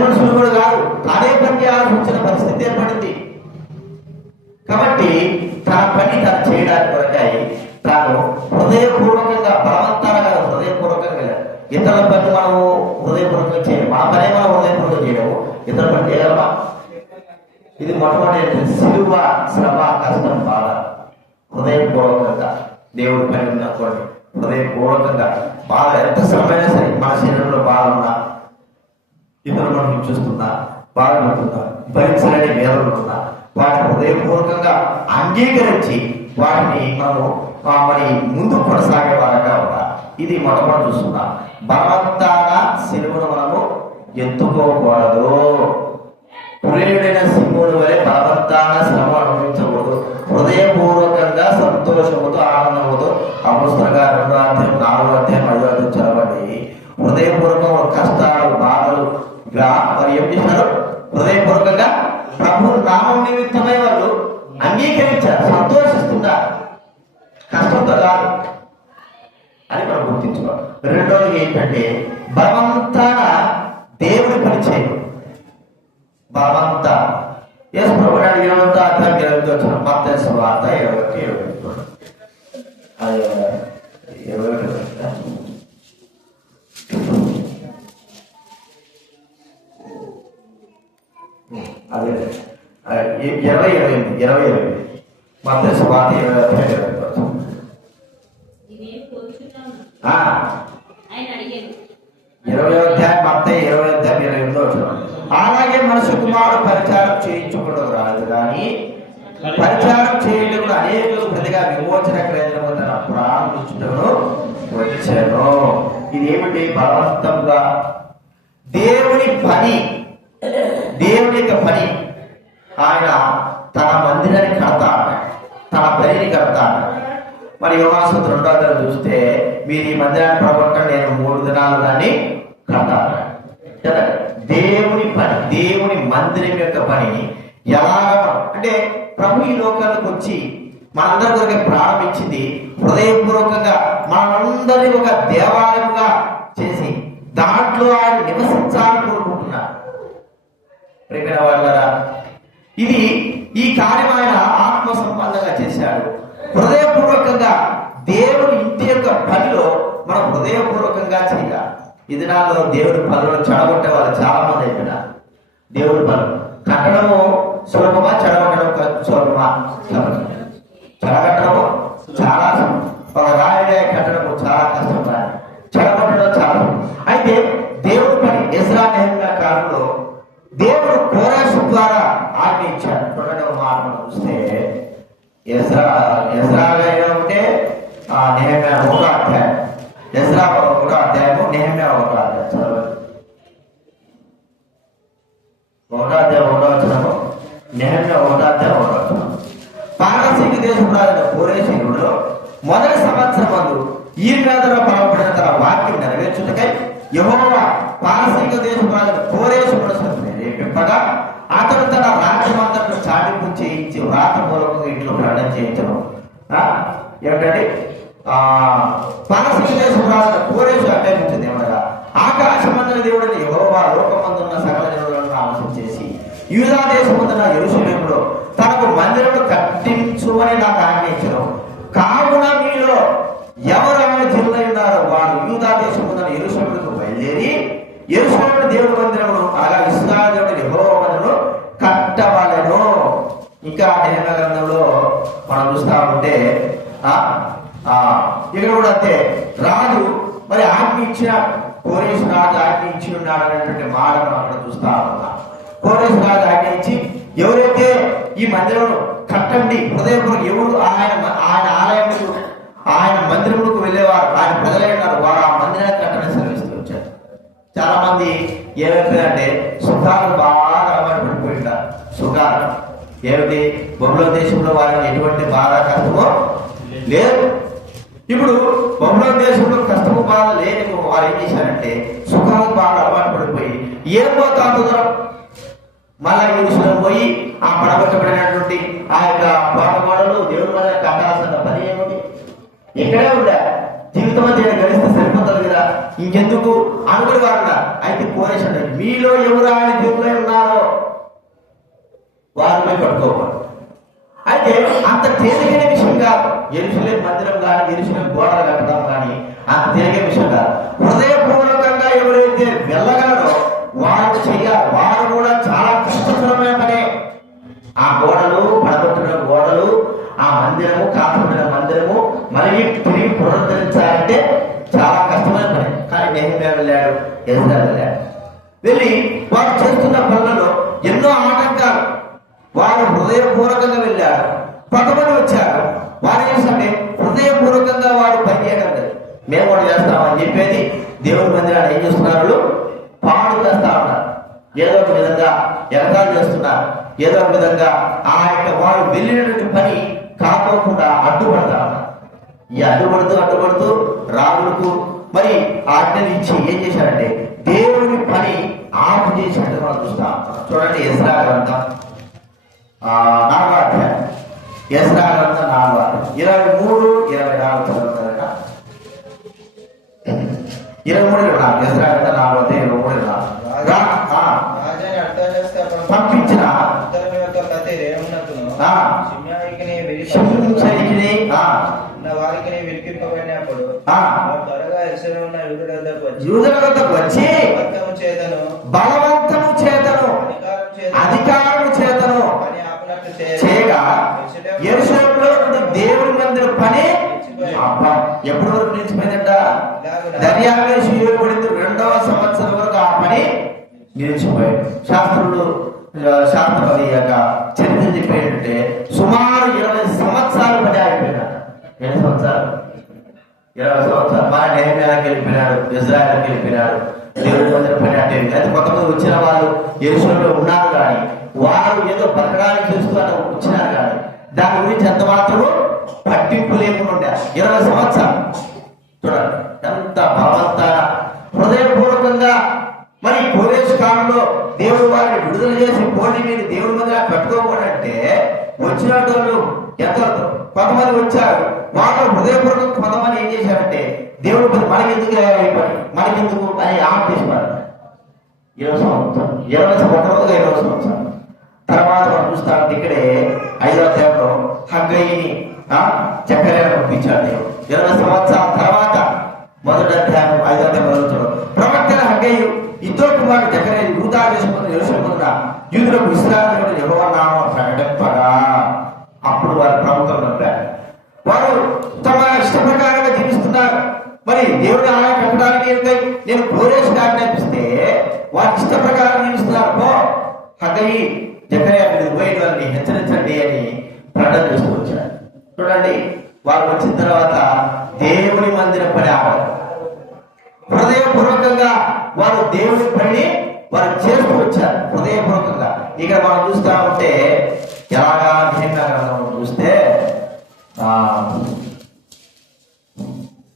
మనుషులు కూడా కాదు, తానే పని చేయాల్సి వచ్చిన పరిస్థితి ఏర్పడింది. కాబట్టి తన పని తను చేయడానికి కొరకాయి తాను హృదయపూర్వకంగా, బలవంతంగా హృదయపూర్వకంగా. ఇతరుల పని మనము హృదయపూర్వకంగా చేయము, మా పనే మనం హృదయపూర్వకంగా చేయము, ఇతరుల పని చేయగలమా? ఇది మొట్టమొదటి సిలువ, శ్రమ, కష్టం, బాధ. హృదయపూర్వకంగా దేవుడి పని ఉన్నటువంటి హృదయపూర్వకంగా బాధ ఎంత శ్రమైనా సరే, మన శరీరంలో బాధ ఉన్నా, ఇతరులు మనం హింసిస్తున్నా, బాధపడుతున్నా, భరించలేని వేదనలు ఉన్నా, వాటిని హృదయపూర్వకంగా అంగీకరించి వాటిని మనము మరి ముందు కొనసాగే వారంగా ఉండాలి. ఇది మొట్టమొదటి చూస్తున్నా. బలవంతాన సిలువను మనము ఎత్తుకోకూడదు. పురేడైన సింహుడు వలె బలవంతాన శ్రమ అనుభవించకూడదు. హృదయపూర్వకంగా సంతోషముతో, ఆనందముతో అపుస్తకంగా 2వ అధ్యాయం, 4వ అధ్యాయం, 5వ అధ్యాయం చదవండి. హృదయపూర్వకంగా కష్టాలు, బాధలు మరి ఏం చేశారు? హృదయపూర్వకంగా ప్రభు నామం నిమిత్తమై వాళ్ళు అంగీకరించారు, సంతోషిస్తున్నారు, కష్టంతో కాదు అని మనం గుర్తించుకోవాలి. రెండోది ఏంటంటే బలవంతాన దేవుడి పని చేయడం. బలవంత యేసు ప్రభువు నాడు 20వ అధ్యాయం 20వ వచనం, మత్తయి సువార్త 21:21. అదే 20:28 మత్తయి సువార్త 20వ అధ్యాయం 20వ వచనం. అలాగే మనుషు కుమారుడు పరిచారం చేయించుకుంటూ రాదు కానీ పరిచారం చేయడం అనేకులు ప్రతిగా విమోచన కేంద్రము తన ప్రాణం ఇచ్చుటను వచ్చాను. ఇది ఏమిటి? బలవంతంగా దేవుని పని, దేవుని యొక్క పని. ఆయన తన మందిరాన్ని కడతా అన్నాడు, తన బలిని కడతా అన్నాడు. మరి యోహాను 2 చూస్తే మీరు ఈ మందిరాన్ని పడగొట్టండి, నేను 3 దినాలు దాన్ని కడతా అన్నాడు కదా. దేవుని పని, దేవుని మందిరం యొక్క పని ఎలాగ అంటే ప్రభు ఈ లోకానికి వచ్చి మనందరి కొరకు ప్రారంభించింది హృదయపూర్వకంగా మనందరినీ ఒక దేవాలయంగా చేసి దాంట్లో ఆయన నివసించాలని కోరుకుంటున్నారు. ప్రియమైన వాళ్ళారా, ఇది ఈ కార్యం ఆయన ఆత్మ సంబంధంగా చేశాడు. హృదయపూర్వకంగా దేవుని ఇంటి యొక్క పనిలో మనం హృదయపూర్వకంగా చేయాలి. ఇది నాలో దేవుడి పనులు చెడగొట్టే వాళ్ళు చాలా మంది అయిపోయినారు. దేవుడి పనులు కట్టడము సులభమా, చెడగొట్టడం సులభమా? చెడగట్టడము చాలా ఒక రాయిగా కట్టడము చాలా కష్టం, చెడగొట్టడం చాలా. అయితే దేవుడి పని ఎజ్రా నెహెమ్యా కాలంలో దేవుడు కోరాషు ద్వారా ఆజ్ఞ ఇచ్చాడు. చూడండి మాట చూస్తే ఎజ్రాగా ఏమంటే నెహెమ్యా 1వ అధ్యాయం, ఎజ్రా 1వ అధ్యాయము, నెహెమ్యా 1వ అధ్యాయం చదవండి. 1వ అధ్యాయం 1వ వచనము, నెహెమ్యా 1వ అధ్యాయం 1వ వచనం. పారసీక దేశపు రాజు కోరేషీయుడు మొదటి సంవత్సరమందు ఈ పేదలో పరవబడిన తన వాక్యం నెరవేర్చుటకై యెహోవా పారసీక దేశపు రాజు కోరేషీయుడు రేపింపగా అతడు తన రాజ్యమంతటను చాటింపు చేయించి వ్రాత మూలకంగా ఇంట్లో ప్రకటన చేయించడం. ఏమిటంటే పారసీక దేశపు రాజు కోరేషు అంటే ఉంటుంది ఏమనగా ఆకాశమందున దేవుడిని యెహోవా లోకమందున్న సకల దేవుడులను ఆలోచన చేసి యూదా దేశమందున యెరూషలేములో తనకు మందిరమును కట్టించుమని నాకు ఆజ్ఞయించను. కావున మీలో ఎవరు ఆయన జనులై ఉన్నారో వారు యూదా దేశమందున యెరూషలేముకు బయలుదేరి యెరూషలేము దేవుడి మందిరమును అనగా ఇశ్రాయేలు దేవుడి యెహోవా మందిరమును కట్టవలెను. ఇంకా నెహెమ్యా గ్రంథంలో మనం చూస్తా ఉంటే ఇక్కడ కూడా అంతే, రాజు మరి ఆజ్ఞ ఇచ్చిన కోరేషు రాజు ఆజ్ఞ ఇచ్చి ఉన్నాడు అనేటువంటి మాట మనం అక్కడ చూస్తా ఉన్నాం. కోరేషు రాజు ఆజ్ఞ ఇచ్చి ఎవరైతే ఈ మందిరం కట్టండి హృదయపూర్వక ఎవరు ఆయన ఆలయముకు ఆయన మందిరములకు వెళ్ళేవారు ఆయన ప్రజలై ఉన్నారు, వారు ఆ మందిరాన్ని కట్టని సెలవిస్తూ వచ్చారు. చాలా మంది ఏమైపోయారంటే సుఖాలు బాగా అలవాటు పడిపోయింటారు. సుఖాలు ఏమిటి? బబులోను దేశంలో వారికి ఎటువంటి బాధ కష్టమో లేదు. ఇప్పుడు బబులోను దేశంలో కష్టము బాధ లేని వారు ఏం చేశారంటే సుఖాలకు బాగా అలవాటు పడిపోయి ఏం పోతా దూరం మళ్ళా యెరూషలేము పోయి ఆ పడగొట్టబడినటువంటి ఆ యొక్క కోటగోడలు దేవుడి వల్ల కట్టాల్సిన పని ఏమిటి? ఎక్కడే ఉందా? జీవితం అంతా గడిస్తే సరిపోతుంది కదా, ఇంకెందుకు అనుకుని వారు. అయితే కోరేషండి మీలో ఎవరు ఆయన దేవులై ఉన్నారో వారిపై పట్టుకోకూడదు. అయితే అంత తేలికైన విషయం కాదు యెరూషలేము మందిరం కానీ యెరూషలేము గోడలు కట్టడం కానీ అంత తేలికైన విషయం కాదు. హృదయపూర్వకంగా ఎవరైతే వెళ్ళగలరో వారు చెయ్యాలి. వారు కూడా చాలా కష్టతరమైన పనే. ఆ గోడలు పడగొట్టిన గోడలు, ఆ మందిరము కాపాడిన మందిరము మళ్ళీ తిరిగి పునరుద్ధరించాలంటే చాలా కష్టమైన పని. కానీ నెహెమ్యా వెళ్ళాడు, ఎజ్రా వెళ్ళాడు. వెళ్ళి వారు చేస్తున్న పనులలో ఎన్నో ఆటంకాలు. వారు హృదయపూర్వకంగా వెళ్ళారు, కొంతమంది వచ్చారు. వారు ఏంటంటే హృదయపూర్వకంగా వారు పనిచేయడం లేదు. మేము కూడా చేస్తామని చెప్పేది దేవుడి మందిరాన్ని ఏం చేస్తున్నారు? పాడు చేస్తా ఉన్నారు. ఏదో ఒక విధంగా ఎగతాళి చేస్తున్నారు. ఏదో ఒక విధంగా ఆ యొక్క వారు వెళ్ళినటువంటి పని కాకోకుండా అడ్డుపడతా ఉన్నారు. ఈ అడ్డుపడుతూ రాజులకు మరి ఆజ్ఞలు ఇచ్చి ఏం చేశారంటే దేవుని పని ఆపు చేసినట్టు మనం చూస్తాం. చూడండి ఎజ్రా గ్రంథం 4వ అధ్యాయం, ఎజ్రా గ్రంథం 4వ అధ్యాయం 23, 24 చదువుతారట. 23, 24 ఎజ్రా గ్రంథం 4వ అధ్యాయం 23, 24 పంపించిన వారికి విడిపింపబడినప్పుడు త్వరగా యూదుల వద్దకు వచ్చి బలవంతము చేతను అధికారము చేతను చేయగా యెరూషలేములో దేవుని మందిరం పని ఎప్పటి వరకు నిలిచిపోయిందంట? దర్యావేషు ఇవ్వబడింది 2వ సంవత్సరం వరకు ఆ పని నిలిచిపోయింది. శాస్త్రపతి యొక్క చరిత్ర చెప్పేటంటే సుమారు 20 సంవత్సరాలు పని అయిపోయినాడు. 20 సంవత్సరాలు మన నెహెమ్యాకి వెళ్ళిపోయినాడు, ఇజ్రాయెల్కి వెళ్ళిపోయినాడు, దేవుడి మందిరం పని అంటే. అయితే కొంతమంది వచ్చిన వాళ్ళు యెరూషలేములో ఉన్నారు కానీ వారు ఏదో పథకానికి చేస్తూ వచ్చిన దాని గురించి ఎంత మాత్రము పట్టింపు లేకుండా ఉండే 20 సంవత్సరాలు చూడండి ఎంత బలవంతాన హృదయపూర్వకంగా. మరి కోరేష్ కాలంలో దేవుడు వారిని విడుదల చేసి పోటీ మీరు దేవుడి మీద కట్టుకోకూడంటే వచ్చిన వాళ్ళు ఎంత కొంతమంది వచ్చారు. వాళ్ళు హృదయపూర్వకంగా కొంతమంది ఏం చేశారంటే దేవుడి మీద మనకెందుకు అని ఆపేసినారు. 20 సంవత్సరం 20 సంవత్సరం తర్వాత మనం చూస్తాం ఇక్కడే 5వ అధ్యాయంలో హగ్గయిని జకర్యాను పంపించాడు దేవుడు. 20 సంవత్సరాల తర్వాత 1వ అధ్యాయం 5వ అధ్యాయం మొదలుతాడు. ప్రవక్త హగ్గయి ఇద్దో కుమారుడు జకర్యా యూదా దేశంలో నివసించుకున్న యూదులకు ఇశ్రాయేలు యెహోవా నామమును ప్రకటింపగా అప్పుడు వారు ప్రవక్తలు నమ్మారు. వారు తమ ఇష్ట ప్రకారంగా జీవిస్తున్నారు. మరి దేవుడి ఆలయం కట్టడానికి నేను కోరేష్ ఆజ్ఞాపిస్తే వారి ఇష్ట ప్రకారం జీవిస్తున్నారు. పో హగ్గయి జకర్యా మీరు పోయిన వారిని హెచ్చరించండి అని ప్రకటన చేస్తూ వచ్చారు. చూడండి వారు వచ్చిన తర్వాత దేవుని మందిరం పని ఆడారు. హృదయపూర్వకంగా వారు దేవుని పని వారు చేస్తూ వచ్చారు హృదయపూర్వకంగా. ఇక్కడ మనం చూస్తా ఉంటే ఎలాగా గ్రంథం చూస్తే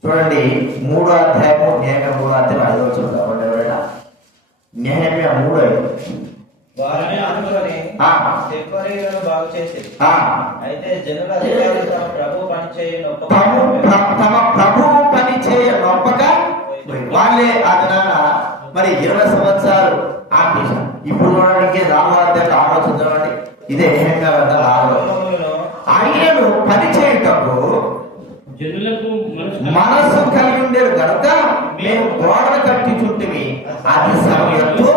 చూడండి 3వ అధ్యాయము న్యాయ 3వ అధ్యాయం 5వ వచనం కాబట్టి ఎవరైనా న్యాయమే 3:5 వారిని ఆనుకొని తెప్పరిలను బాగు చేసేది. అయితే జనుల అధికారులు తమ ప్రభు పని చేయనొప్పక వాళ్ళే అతనాన మరి 20 సంవత్సరాలు ఆపేశారు. ఇప్పుడు చూడడానికి రామాధ్యాయులు ఆలోచన చూడండి. ఇదే ఏహంగా ఆయనను పని చేయటప్పుడు జనులకు మనస్సు కలిగి ఉండేది కనుక మేము గోడలు కట్టి చుట్టూ అది సమయంతో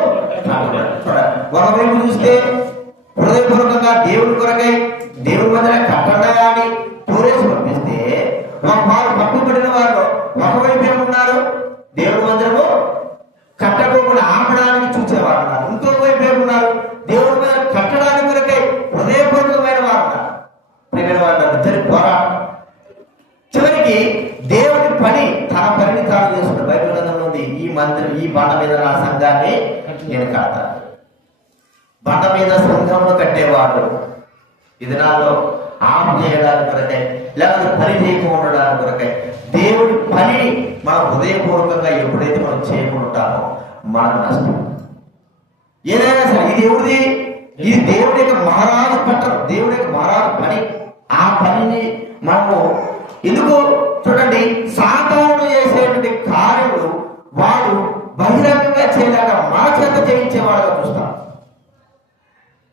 ఒకవైపు చూస్తే హృదయపూర్వకంగా దేవుడి కొరకై దేవుడి మధ్య కట్టడా అని టూరేసి పంపిస్తే వారు పట్టుబడిన వారు ఒకవైపు ఏమున్నారు దేవుడి మందిరము కట్టకోకుండా ఆపడానికి చూసేవారు ఉన్నారు. ఇంకొక వైపు ఏమున్నారు దేవుడి మీద కట్టడానికి కొరకై హృదయపూర్వకమైన వారు ఉన్నారు. ప్రియమైన వారు ఇద్దరి పోరాటం. చివరికి దేవుడి పని తన పనిని తాను చేసుకున్న బైబిల్ గ్రంథంలో ఉంది. ఈ మందిరం ఈ బండ మీద నా సంఘాన్ని నేను కడతాను. బండ మీద సంఘంలో కట్టేవాడు ఈ దినాల్లో ఆపు చేయడానికి కొరకై లేకపోతే పని చేయకుండా ఉండడానికి కొరకై దేవుడి పని మన హృదయపూర్వకంగా ఎప్పుడైతే మనం చేయకుంటామో మనకు నష్టం. ఏదైనా సరే ఇది ఎవరిది? ఇది దేవుడి యొక్క మహారాజు పట్టణం, దేవుడి యొక్క మహారాజు పని. ఆ పనిని మనము ఎందుకు చూడండి సాతానుడు చేసేటువంటి కార్యములు వాడు బహిరంగంగా చేయలేక మన చేత చేయించేవాడుగా చూస్తాం.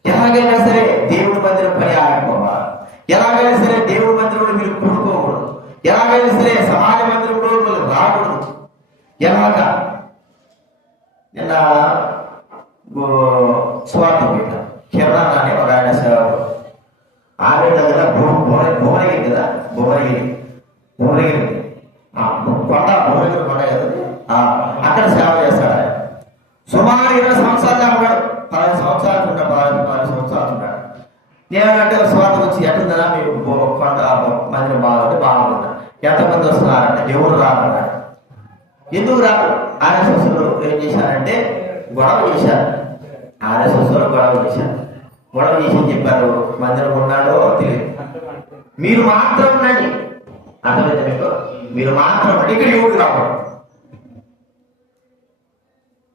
ఎలాగైనా సరే దేవుడి మందిరం పని ఆగిపోవాలి. ఎలాగైనా సరే దేవుడి మందిరంలో మీరు కూడుకోకూడదు. ఎలాగైనా సరే సమాజ మందిరంలో మీరు రాకూడదు. ఎలాగా నిన్న స్వార్థ పీఠ కిరణ్ అనే ఒక ఆయన సేవకుడు ఆమె దగ్గర భువనగిరి కదా భువనగిరి కొండ భువనగిరి కొండ కదా అక్కడ సేవ చేస్తాడు ఆయన. సుమారు 20 సంవత్సరాలు ఉన్నాడు. 10 సంవత్సరాలు ఉంటాడు, 10 సంవత్సరాలు ఉంటాడు. నేనంటే స్వార్థం వచ్చి ఎట్టుందా మీరు కొండ మందిరం బాగుంటుందా ఎంతమంది వస్తున్నారంటే ఎవరు రామన్నాడు. ఎందుకు రాదు? ఆర్ఎస్ఎస్లో ఏం చేశారంటే గొడవ చేశారు. ఆర్ఎస్ఎస్లో గొడవ చేసి చెప్పారు మందిరం ఉన్నాడో తెలియదు. మీరు మాత్రం ఉండండి. అర్థమైతే మీకు మీరు మాత్రం ఇక్కడ ఎవరు రావడం.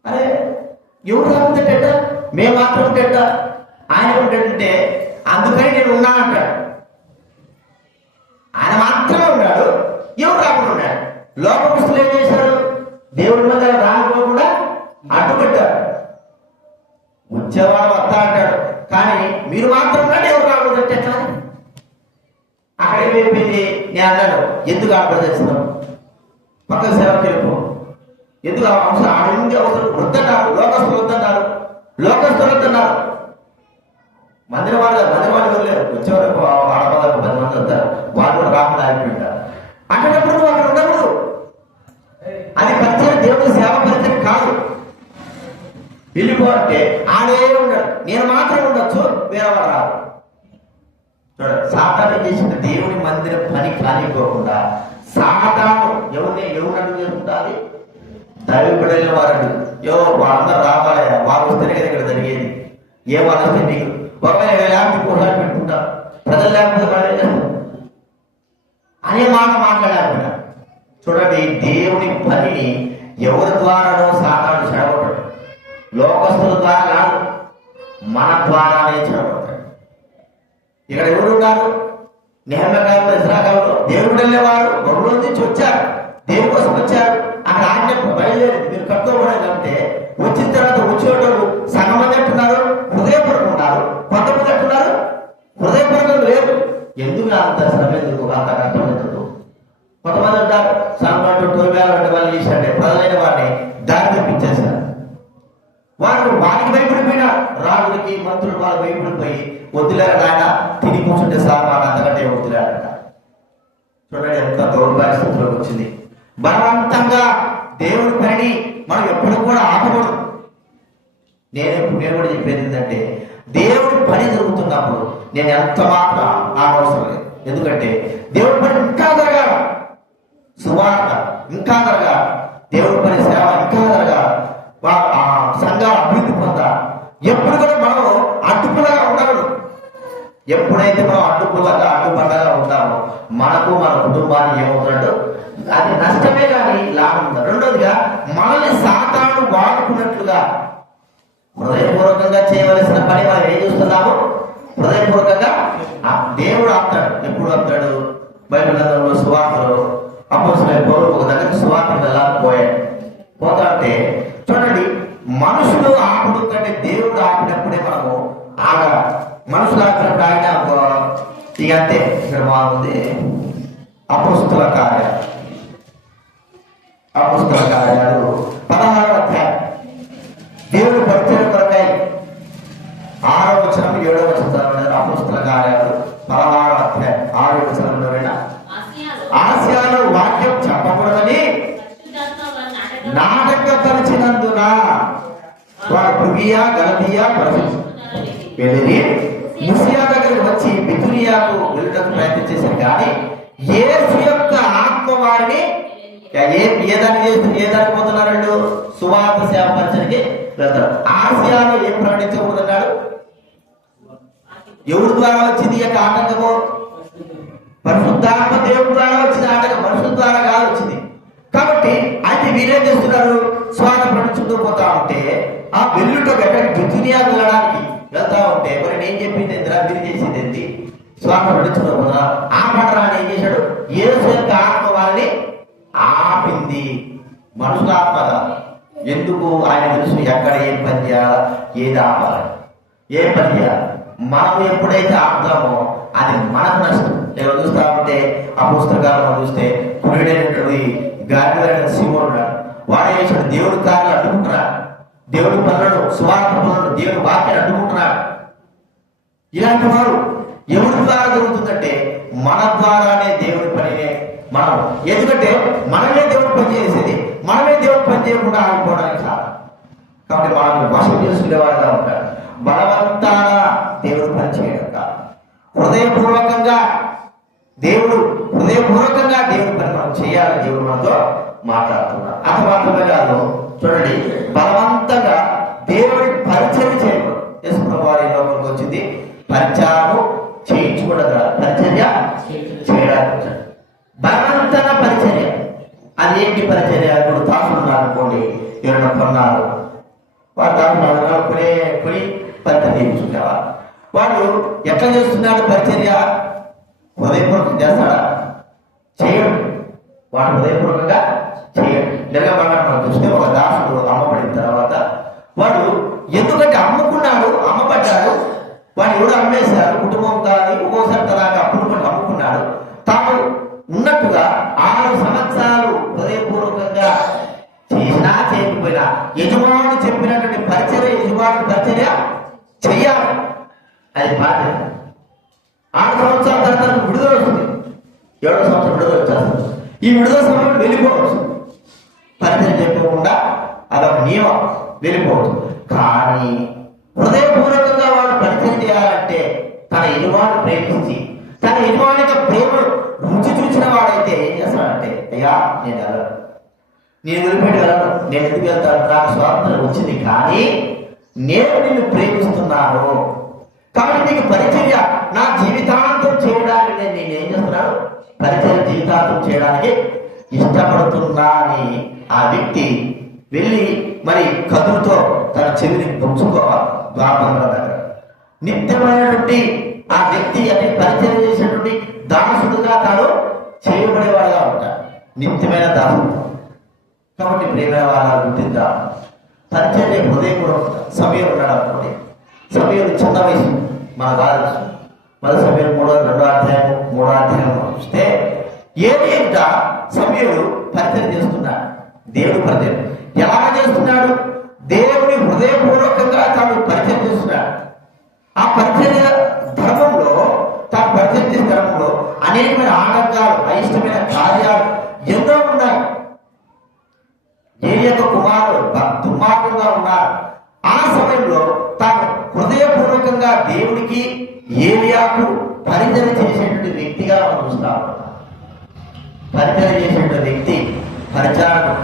అరే ఎవరు రాకుందట మేము మాత్రం ఉంటేట ఆయన ఉంటాడంటే అందుకని నేను ఉన్నానంటాడు. ఆయన మాత్రమే ఉన్నాడు, ఎవరు రాకుండా ఉన్నాడు. లోకపుస్తులు ఏం చేశాడు? దేవుడి మీద రాకపోకుండా అడ్డుపెట్టారు. వచ్చేవాడు వస్తా అంటాడు కానీ మీరు మాత్రం ఉన్నాడు ఎవరు రాకూడదంటే ఎట్లా? అక్కడ ఏమైపోయింది? నేను అన్నాడు ఎందుకు ఆడపడదచ్చినావు పక్క సేవకి వెళ్ళిపో. ఎందుకు అవసరం ఆడి అవసరం వద్దన్నారు. లోకస్తులు వద్దన్నారు. మందిరం వాళ్ళు వెళ్ళారు. వచ్చేవారు ఆడపదాలకు 10 మంది వస్తారు. వాళ్ళు కూడా రాకుండా ఆగిపోయింటారు. అక్కడప్పుడు నువ్వు అక్కడ ఉండకూడదు. అది పరిచయం, దేవుడి సేవ పరిచయం కాదు. వెళ్ళిపోతే ఆడే ఉన్నాడు. నేను మాత్రం ఉండొచ్చు, వేరే వాళ్ళు రాదు. చూడండి సాతాను చేసిన దేవుని మందిరం పని కానిపోకుండా సాతాను ఎవరు అడుగు చేసుకుంటాది? దైవపడిన వారు వాళ్ళందరూ రావాలి. వాళ్ళు వస్తేనే కదా ఇక్కడ జరిగేది. ఏ వాళ్ళు వస్తే మీకు ఒకవేళ ఎలాంటి పోరాలు పెట్టుకుంటారు. ప్రజలు లేకపోతే మనం అనే మాట మాట్లాడారు. చూడండి, దేవుని పనిని ఎవరి ద్వారానో సాతాను చెడగొట్టాడు. లోకస్తుల ద్వారా కాదు, మన ద్వారానే చెడగొట్టాడు. ఇక్కడ ఎవరు ఉన్నారు? నెహెమ్యా కాలంలో, ఇజ్రా కాలంలో దేవుడు వెళ్ళేవారు బబులోను నుంచి వచ్చారు. దేని కోసం వచ్చారు? అక్కడ ఆజ్ఞ బయలుదేరింది, మీరు కట్టుకోకూడదు అంటే వచ్చిన తర్వాత వచ్చేటోళ్ళు సగం మంది అంటున్నారు హృదయపూర్వకం ఉన్నారు, కొంతమంది అంటున్నారు హృదయపూర్వకం లేదు. ఎందుకు అంత శ్రమ, ఎందుకు అంత కష్టం ఎందుకు? కొంతమంది అంటారు సగం టోల్వేలు అంటే వాళ్ళు చేశారంటే ప్రజలైన వారిని దారి తెప్పించేశారు. వారు వారికి భయపడిపోయినా రాజులకి మంత్రులు వాళ్ళు భయపడిపోయి వద్దులేరు ఆయన తిని కూర్చుంటే సార్ మాకు అంతకంటే వద్దులేరంట. చూడండి ఎంత దౌర్భాగ్య స్థితిలోకి వచ్చింది. బలవంతంగా దేవుడి పనిని మనం ఎప్పుడు కూడా ఆపకూడదు. నేను కూడా చెప్పేది ఏంటంటే దేవుడి పని జరుగుతున్నప్పుడు నేను ఎంత మాత్రం అవసరం లేదు. ఎందుకంటే దేవుడి పని ఇంకా జరగాలి, సువార్త ఇంకా జరగాలి, దేవుడి పని సేవ ఇంకా జరగాలి, సంఘాలు అభివృద్ధి పొందాలి. ఎప్పుడు కూడా మనం అడ్డుపుల్లగా ఉండకూడదు. ఎప్పుడైతే మనం అడ్డుపల్లగా ఉంటామో మనకు మన కుటుంబానికి ఏమవుతున్నట్టు అది నష్టమే కానీ లాభం ఉంది. రెండోదిగా మనల్ని సాతాను వాడుకున్నట్లుగా హృదయపూర్వకంగా చేయవలసిన పని మనం ఏం చూస్తున్నాము? హృదయపూర్వకంగా దేవుడు ఆపుతాడు. ఎప్పుడు ఆపుతాడు? బైబిల్ గ్రంథంలో సువార్తలో అపోస్తలుడైన పౌలు ఒక దగ్గర సువార్త వెళ్ళాలి పోతా అంటే చూడండి, మనుషులు ఆపుడు కంటే దేవుడు ఆపినప్పుడే మనము ఆగా. మనుషులు ఆపినప్పుడు ఆయన ఇక అంతే. ఇక్కడ బాగుంది అపోస్తల కార్యాలు 16వ అధ్యాయం. దేవుడు పరిచయం కొరకై 6వ వచనం 7వ వచనం. అపోస్తల కార్యాలు 16వ అధ్యాయం 6వ వచనంలో ఆసియాలో వాక్యం చెప్పకూడదని నాటకపరిచినందున వారు పృగియా గలతీయా వెళ్ళి ముసియా దగ్గరికి వచ్చి బితునియాకు వెళ్ళటకు ప్రయత్నం చేశారు. కానీ యేసు యొక్క ఆత్మ వారిని ఏదానికి పోతున్నాడు? సువార్త సేవ పరిచయకి వెళ్తాడు. ఆసియాలో ఏం ప్రకటించకూడదన్నాడు? ఎవరి ద్వారా వచ్చింది యొక్క ఆటంకము? పరిశుద్ధాత్మ దేవుడి ద్వారా వచ్చిన ఆటంకం, మనుషుల ద్వారా కాదు వచ్చింది. కాబట్టి అయితే వీరేం చేస్తున్నారు? స్వార్థ ప్రకటించుకుంటూ పోతా ఉంటే ఆ వెల్లుటో ఎక్కడికి బితునియా వెళ్ళడానికి వెళ్తా ఉంటే మరి నేను చెప్పింది ఎంత మీరు చేసింది ఏంటి? స్వార్థ ప్రకటించుకుంటూ పోతా ఆ పట్టణాన్ని ఏం చేశాడు? యేసు యొక్క ఆత్మ వారిని ఆపింది. మనుషుల ఆత్మ ఎందుకు? ఆయన తెలుసు ఎక్కడ ఏం పని చేయాలి, ఏది ఆపాలి, ఏ పని చేయాలి. మనం ఎప్పుడైతే ఆపుతామో అది మనకు నష్టం. నేను చూస్తా ఉంటే ఆ పుస్తకాలు మనం చూస్తే కురుడైనటువంటి గాడిదైన శివుడు వాడు చేసాడు దేవుడి కార్యాలు అడ్డుకుంటున్నాడు, దేవుడి పనులను సువార్త పనులను దేవుడి వాక్యాన్ని అడ్డుకుంటున్నాడు. ఇలాంటి వారు ఎవరి ద్వారా జరుగుతుందంటే మన ద్వారానే దేవుడి పనినే మనం. ఎందుకంటే మనమే దేవుడి పని చేసేది, మనమే దేవుడి పని చేయకుండా ఆగిపోవడానికి కాదు. కాబట్టి మనం వశం చేసుకునేవాడుగా ఉంటాడు. బలవంతాన దేవుడు పని చేయడం కాదు, హృదయపూర్వకంగా దేవుడు పని మనం చేయాలని దేవుడు మనతో మాట్లాడుతున్నాడు. అంత మాత్రమే కాదు, చూడండి, బలవంతంగా దేవుడి పరిచయం చేయడం. యేసుప్రభువు వారి లోపలికి వచ్చింది పరిచయం చేయించుకోవడం, పరిచర్య చేయడానికి. బలవంతన పరిచర్య అది ఏంటి? పరిచర్య ఇప్పుడు దాసులు ఉన్నారు అనుకోండి, ఎవరైనా కొన్నారు, వాడు దాసులు కొని పరిచయం చేయించుకునేవారు. వాడు ఎట్లా చేస్తున్నాడు పరిచర్య? హృదయపూర్వకం చేస్తాడా? చేయడు. వాడు హృదయపూర్వకంగా చేయడు. మనం చూస్తే ఒక దాసుడు అమ్మబడిన తర్వాత వాడు ఎందుకంటే అమ్మబడ్డాడు, వాడు ఎవరు అమ్మేశారు, కుటుంబం కానీ ఒక్కోసారి తనకు అప్పులు కొన్ని అమ్ముకున్నాడు. తాను ఉన్నట్టుగా 6 సంవత్సరాలు హృదయపూర్వకంగా చేసినా చేయకపోయినా యజమానుడు చెప్పినటువంటి పరిచర్య చెయ్యాలి. అది బాధ్యత. 6 సంవత్సరాల తర్వాత విడుదల వస్తుంది, 7వ సంవత్సరం విడుదల వచ్చేస్తుంది. ఈ విడుదల సమయంలో వెళ్ళిపోవచ్చు, పరిచయం చెప్పకుండా అదొక నియమం, వెళ్ళిపోవచ్చు. కానీ హృదయపూర్వకంగా వాడు పరిచయం చేయాలంటే తన యజమాని ప్రేమించి తన యజమాని యొక్క ప్రేమను రుచి చూసిన వాడైతే ఏం చేస్తాడంటే, అయ్యా నేను వెళ్ళను, నేను వదిలిపెట్టి వెళ్ళను, నేను ఎందుకు వెళ్తాను, నాకు స్వాతంత్రం వచ్చింది, కానీ నేను నిన్ను ప్రేమిస్తున్నాను కాబట్టి నీకు పరిచర్య నా జీవితాంతం చేయడానికి నేనేం చేస్తున్నాను, పరిచయం జీవితాంతం చేయడానికి ఇష్టపడుతున్నా అని ఆ వ్యక్తి వెళ్ళి మరి కదులతో తన చెవిని పుచ్చుకో ద్వారబంధుల దగ్గర నిత్యమైనటువంటి ఆ వ్యక్తి అని పరిచయం చేసినటువంటి దాసుడుగా తాను చేయబడేవాడుగా ఉంటాడు, నిత్యమైన దాసుడు. కాబట్టి ప్రేమ వాళ్ళ గుర్తిద్దాం. పరిచర్య హృదయపూర్వక సమయం ఉన్నాడు అనుకోండి. సమయం చిన్న వయసు మన కాదు. మన సమయం 2వ అధ్యాయం చూస్తే ఏమిట సమయంలో పరిచయం చేస్తున్నాడు. దేవుడు పరిచయం ఎలా చేస్తున్నాడు? దేవుని హృదయపూర్వకంగా తాను పరిచయం చేస్తున్నాడు. ఆ పరిచర్య ధర్మంలో తాను పరిచయం చేసే ధర్మంలో అనేకమైన ఆటంకాలు, అయిష్టమైన కార్యాలు ఎన్నో ఉన్నాయి. ఏలియా కుమారుడు దుర్మార్గంగా ఉన్నారు. ఆ సమయంలో తాను హృదయపూర్వకంగా దేవుడికి ఏలియాకు పరిచయం చేసేటువంటి వ్యక్తిగా మనం చూస్తాం. పరిచయం చేసేటువంటి వ్యక్తి పరిచారకుడు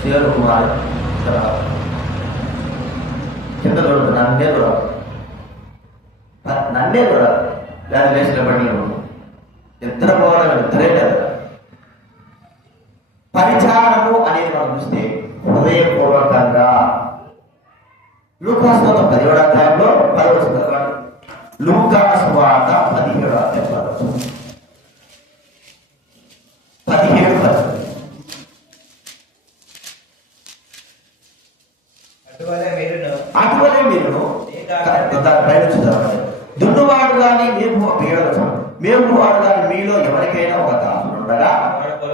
శివరు కుమారుడు. కింద చూడదు, నన్నే చూడదు, నన్నే చూడదు. దాని వేసిన బట్టి ఇద్దరు పోవడం ఇద్దరే కదా. పరిచారము అనేది మనం చూస్తే హృదయపూర్వకంగా లూకాసు వార్త 17వ అధ్యాయంలో 10వ వచనం. లూకాసు వార్త 17వ అధ్యాయం 17 అటువలే మీరు దున్నువాడు కానీ మేమువాడు కానీ మీలో ఎవరికైనా ఒక దాసుడు ఉండగా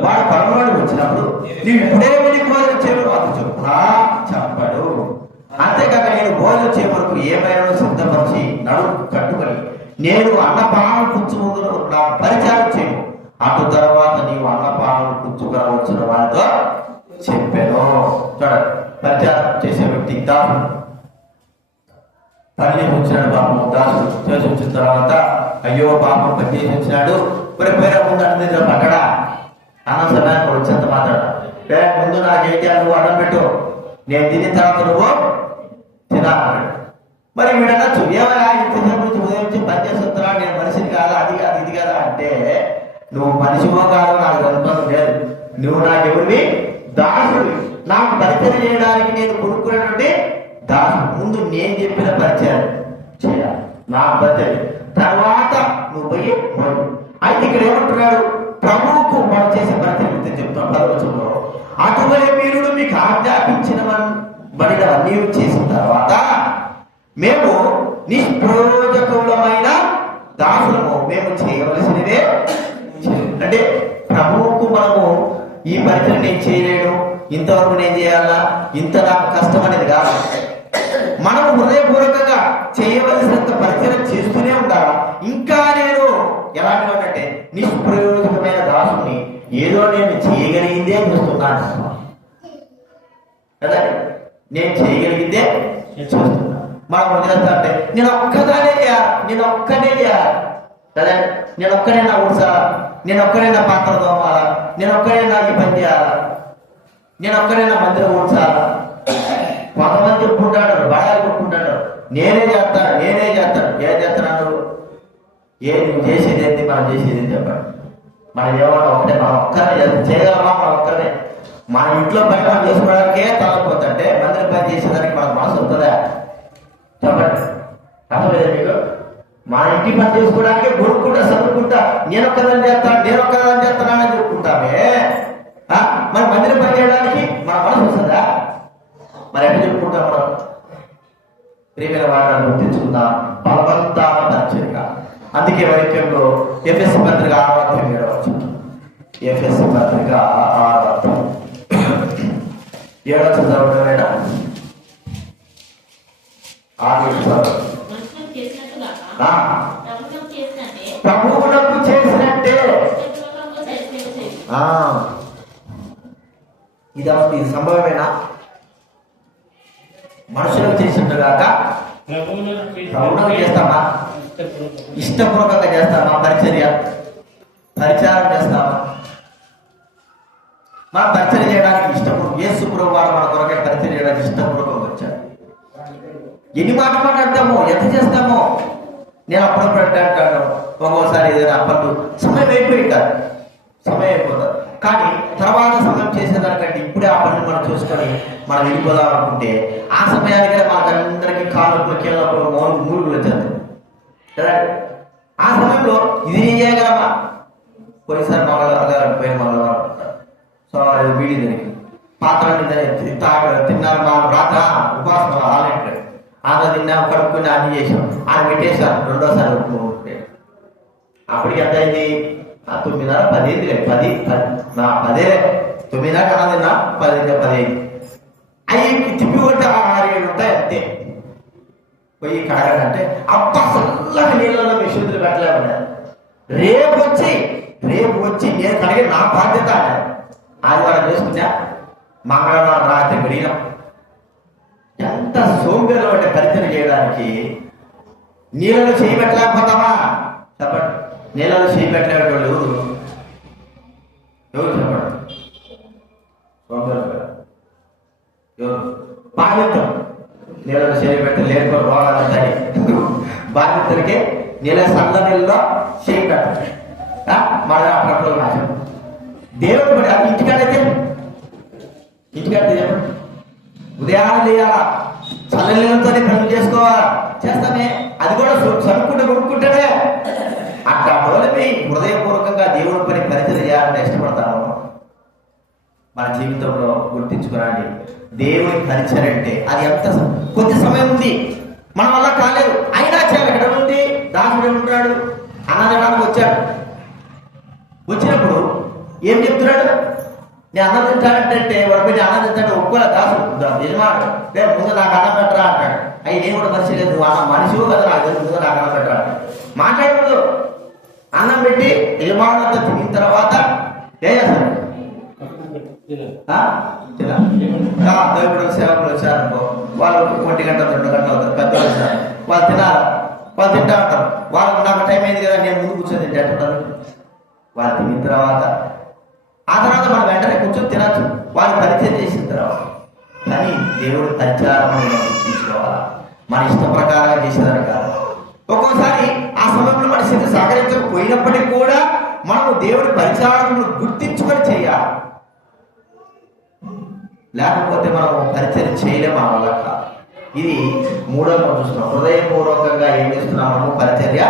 వాడు పరమాడు వచ్చినప్పుడు నీవు ఇప్పుడే వెళ్ళి భోజనం చేయడం అది చెప్పునా చెప్పడు. అంతేకాక నేను భోజనం చేయ వరకు ఏమైనా సిద్ధపరిచి నడుము కట్టుకొని నేను అన్నపానం పుచ్చుకుంటూ నాకు పరిచారం చేయము. అటు తర్వాత నీవు అన్నపానం పుచ్చుకొనవచ్చున వాడితో చెప్పాను. చూడండి, పరిచారం చేసే వ్యక్తి దాసుడు పని చేసి వచ్చినాడు. పాపం దాసుడు చేసి వచ్చిన తర్వాత అయ్యో పాపం పని చేసి వచ్చినాడు, మరి పేర ముందు అన్ని పక్కడా అన్న సమయానికి వచ్చేంత మాట్లాడు. ముందు నాకేంటి నువ్వు అన్నం పెట్టు, నేను తిని తర్వాత నువ్వు తినాలన్నాడు. మరి వీడనొచ్చు ఏమైనా ఇంతసేపు నుంచి ఉదయం నుంచి పని చేస్తున్నాడు, నేను మనిషిని కాదా, అది కాదు ఇది కాదా అంటే నువ్వు మనిషివో కాదో నాకు అనుభవం లేదు. నువ్వు నాకెవరివి? దాసుడు. నాకు పరిచయం చేయడానికి నేను కొనుక్కునేటువంటి దాసుడు. ముందు నేను చెప్పిన పరిచయం చేయాలి, నా పరిచయం తర్వాత నువ్వు పోయి మొదలు. అయితే ఇక్కడ ఏమంటున్నాడు? ప్రభువుకు మనం చేసే పరిచయం చెప్తాం 10వ వచనంలో. అటువలే మీరు మీకు ఆజ్ఞాపించిన బడినవన్నీ చేసిన తర్వాత మేము నిష్ప్రయోజకులమైన దాసులము, మేము చేయవలసినవే. అంటే ప్రభువుకు మనము ఈ పరిచయం నేను చేయలేను, ఇంతవరకు నేను చేయాలా, ఇంత నాకు కష్టం అనేది కాదు. మనము హృదయపూర్వకంగా చేయవలసినంత పరిచయం చేస్తూనే ఉండాలి. ఇంకా నేను ఎలాంటి వాడంటే నిష్ప్రయోజకమైన దాసుని ఏదో నేను చేయగలిగిందే చూస్తున్నాను కదా. నేను చేయగలిగిందే చూస్తున్నా. మనం వదిలేస్తా అంటే నేను ఒక్కదానే చేయాలి, నేను ఒక్కనే చేయాలి కదా. నేను ఒక్కనే నా ఉత్సాహ, నేను ఒక్కనే నా పాత్ర తోమాలా, నేను ఒక్కనే నా ఈ పని చేయాలా, నేను ఒక్కనే నా మందిరం ఉంచాలా. కొంతమంది చెప్పుకుంటాడు, బాగా చెప్పుకుంటాడు, నేనే చేస్తాను ఏం చేస్తున్నాను. నువ్వు చేసేది ఏంటి, మనం చేసేది ఏంటి చెప్పండి. మనం ఏమన్నా ఒకటే, మనం ఒక్కనే చేయగలమా? మనం ఒక్కనే మన ఇంట్లో పని మనం చేసుకోవడానికే తలపోతుంటే మందిరం పని చేసేదానికి మనకు మనసు వస్తుందా చెప్పండి. అసలు మీకు మన ఇంటి పని చేసుకోవడానికి కొనుక్కుంటా చదువుకుంటా నేను ఒక్కదాన్ని చేస్తున్నానని చెప్పుకుంటామే. మరి మందిరం పని చేయడానికి మన మనసు వస్తుందా? మరి ఎట్లా చెప్పుకుంటాం మనం? ప్రియమైన వాళ్ళని గుర్తించుకుందాం. బలవంతాన పరిచయంగా. అందుకే వాక్యంలో ఎఫెసీ పత్రిక 6వ అధ్యాయం 7వ వచనం. ఎఫెసీ పత్రిక 6వ అధ్యాయం 7వ వచనం చదవడమేనా? 6వ వచనం. ప్రభువులకు చేసినట్టే. ఇది సంభవమేనా? మనుషులకు చేసినట్టుగాక ప్రభువులకు చేస్తామా? ఇష్టపూర్వకంగా చేస్తామా? పరిచారం చేస్తామా? మనం పరిచయం చేయడానికి ఇష్టపూర్వకం. యేసు ప్రభువు వారు మన కొరకే పరిచయం చేయడానికి ఇష్టపూర్వకంగా వచ్చాడు. ఎన్ని మాటలు మాట్లాడతామో, ఎంత చేస్తామో నేను అప్పుడప్పుడు అంటాను, ఒక్కోసారి ఏదైనా అప్పలు సమయం అయిపోయి కాదు, సమయం అయిపోతుంది. కానీ తర్వాత సమయం చేసేదానికంటే ఇప్పుడే ఆ పని మనం చూసుకొని మనం వెళ్ళిపోదాం అనుకుంటే ఆ సమయానికి మనకందరికీ కాళ్ళప్పుడు కీళ్ళప్పుడు మూలుగులు వచ్చేది కదా. ఆ సమయంలో ఇది నేను చేయగలమా? పోయినసారి మంగళవారం పోయిన మంగళవారం సో వీడి దానికి పాత్రని తిన్నారు. మా రాత్ర ఉపాసన ఆలంటే ఆమె తిన్నా కడుక్కుని అన్ని చేసాం, ఆయన పెట్టేశారు. రెండోసారి ఒప్పుకుంటే అప్పటికి ఎంత అయింది? 9:30 10 అయింది. 10 9:30 అన్న తిన్నా 10 అవి తిప్పి కొట్టి 6-7 ఉంటాయి అంతే. పోయి కాడాలంటే అప్ప చల్లగా నీళ్ళలో విశుద్ధులు పెట్టలేమన్నారు. రేపు వచ్చి నేను కడిగి నా బాధ్యత ఆదివారం చేసుకున్నా, మంగళవారం రాత్రి గడిగినాం. ఎంత సోంబేలో అంటే పరిచయం చేయడానికి నీళ్ళలో చేయి పెట్టలేకపోతామా? చెప్పండి. నీళ్ళలో చేయి పెట్టలేని వాళ్ళు ఎవరు చెప్పండి? సోంబేరు ఎవరు? బాధ్యత నీళ్ళలో చేయి పెట్టి లేకపోతే రోగాలు ఉంటాయి. బాధ్యతలకే నీళ్ళ సల్ల నీళ్ళలో చేయి పెట్టండి. మన అప్పుడప్పుడు నాశనం. దేవుడు పడి అది ఇంటికాడైతే చెప్పండి. ఉదయాన్నే లేయాలా, చల్లనీళ్ళతోనే పనులు చేసుకోవాలా, చేస్తామే. అది కూడా కొనుక్కుంటేనే అట్లా డోలమి హృదయపూర్వకంగా దేవుడి పని పరిచయం చేయాలని ఇష్టపడతాము. మన జీవితంలో గుర్తించుకోరండి, దేవుని పరిచయం అంటే అది ఎంత కొద్ది సమయం ఉంది, మన వల్ల కాలేదు, అయినా చేయాలి. ఎక్కడ ఉంది? దాసుడు ఉంటాడు, అన్నదానానికి వచ్చాడు. వచ్చినప్పుడు ఏం చెప్తున్నాడు? నేను అన్నం తింటానంటే వాడు పెట్టి అన్నం తింటాడు. ఒప్పుకోలే దాసుడు యజమాడు, రేపు ముందు నాకు అన్నం పెట్టరా అంటాడు. అయ్యి నేను కూడా మనిషి లేదు, నువ్వు అన్న మనిషివు కదా, నాకు తెలుసు, ముందు నాకు అన్నం పెట్టరా మాట్లాడకూడదు. అన్నం పెట్టి యజమానంతా తిన్న తర్వాత ఏం చేస్తాడు? దేవుడు సేవకులు వచ్చారనుకో, వాళ్ళు 1 గంట 2 గంటలు అవుతారు, పెద్దలు వచ్చారు, వాళ్ళు తినాలి, వాళ్ళు తింటా ఉంటారు. వాళ్ళు నాకు టైం అయింది కదా, నేను ముందు కూర్చొని తింటే అంటారు. వాళ్ళు తిన్న తర్వాత ఆ తర్వాత మనం వెంటనే కూర్చొని తినచ్చు, వాళ్ళు పరిచయం చేసిన తర్వాత. కానీ దేవుడు పరిచారం గుర్తించుకోవాలా, మన ఇష్ట ప్రకారంగా చేసేదాన్ని కాదు. ఒక్కోసారి ఆ సమయంలో మన స్థితి సహకరించకపోయినప్పటికీ కూడా మనము దేవుడి పరిచారమును గుర్తించుకొని చేయాలి. లేకపోతే మనం పరిచయం చేయలేము, మన వల్ల కాదు. ఇది 3వ మనం చూస్తున్నాం. హృదయపూర్వకంగా ఏం చేస్తున్నాము? పరిచర్య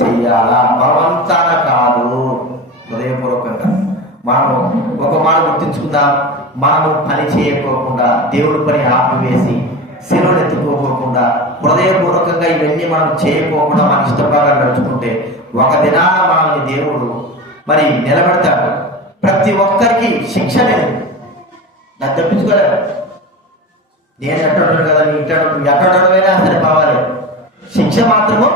చెయ్యాలా, బలవంతాన కాదు, హృదయపూర్వకంగా. మనం ఒక మాట గుర్తించుకుందాం, మనము పని చేయకోకుండా, దేవుడి పని ఆపివేసి, శిలువను ఎత్తుకోకుండా, హృదయపూర్వకంగా ఇవన్నీ మనం చేయకోకుండా మన ఇష్టప్రకారం నడుచుకుంటే ఒక దినాన మనల్ని దేవుడు మరి నిలబెడతాడు. ప్రతి ఒక్కరికి శిక్ష లేదు, నాకు తప్పించుకోలేదు. నేను ఎక్కడున్నాను కదా, నీ ఎక్కడైనా సరే పర్వాలేదు, శిక్ష మాత్రము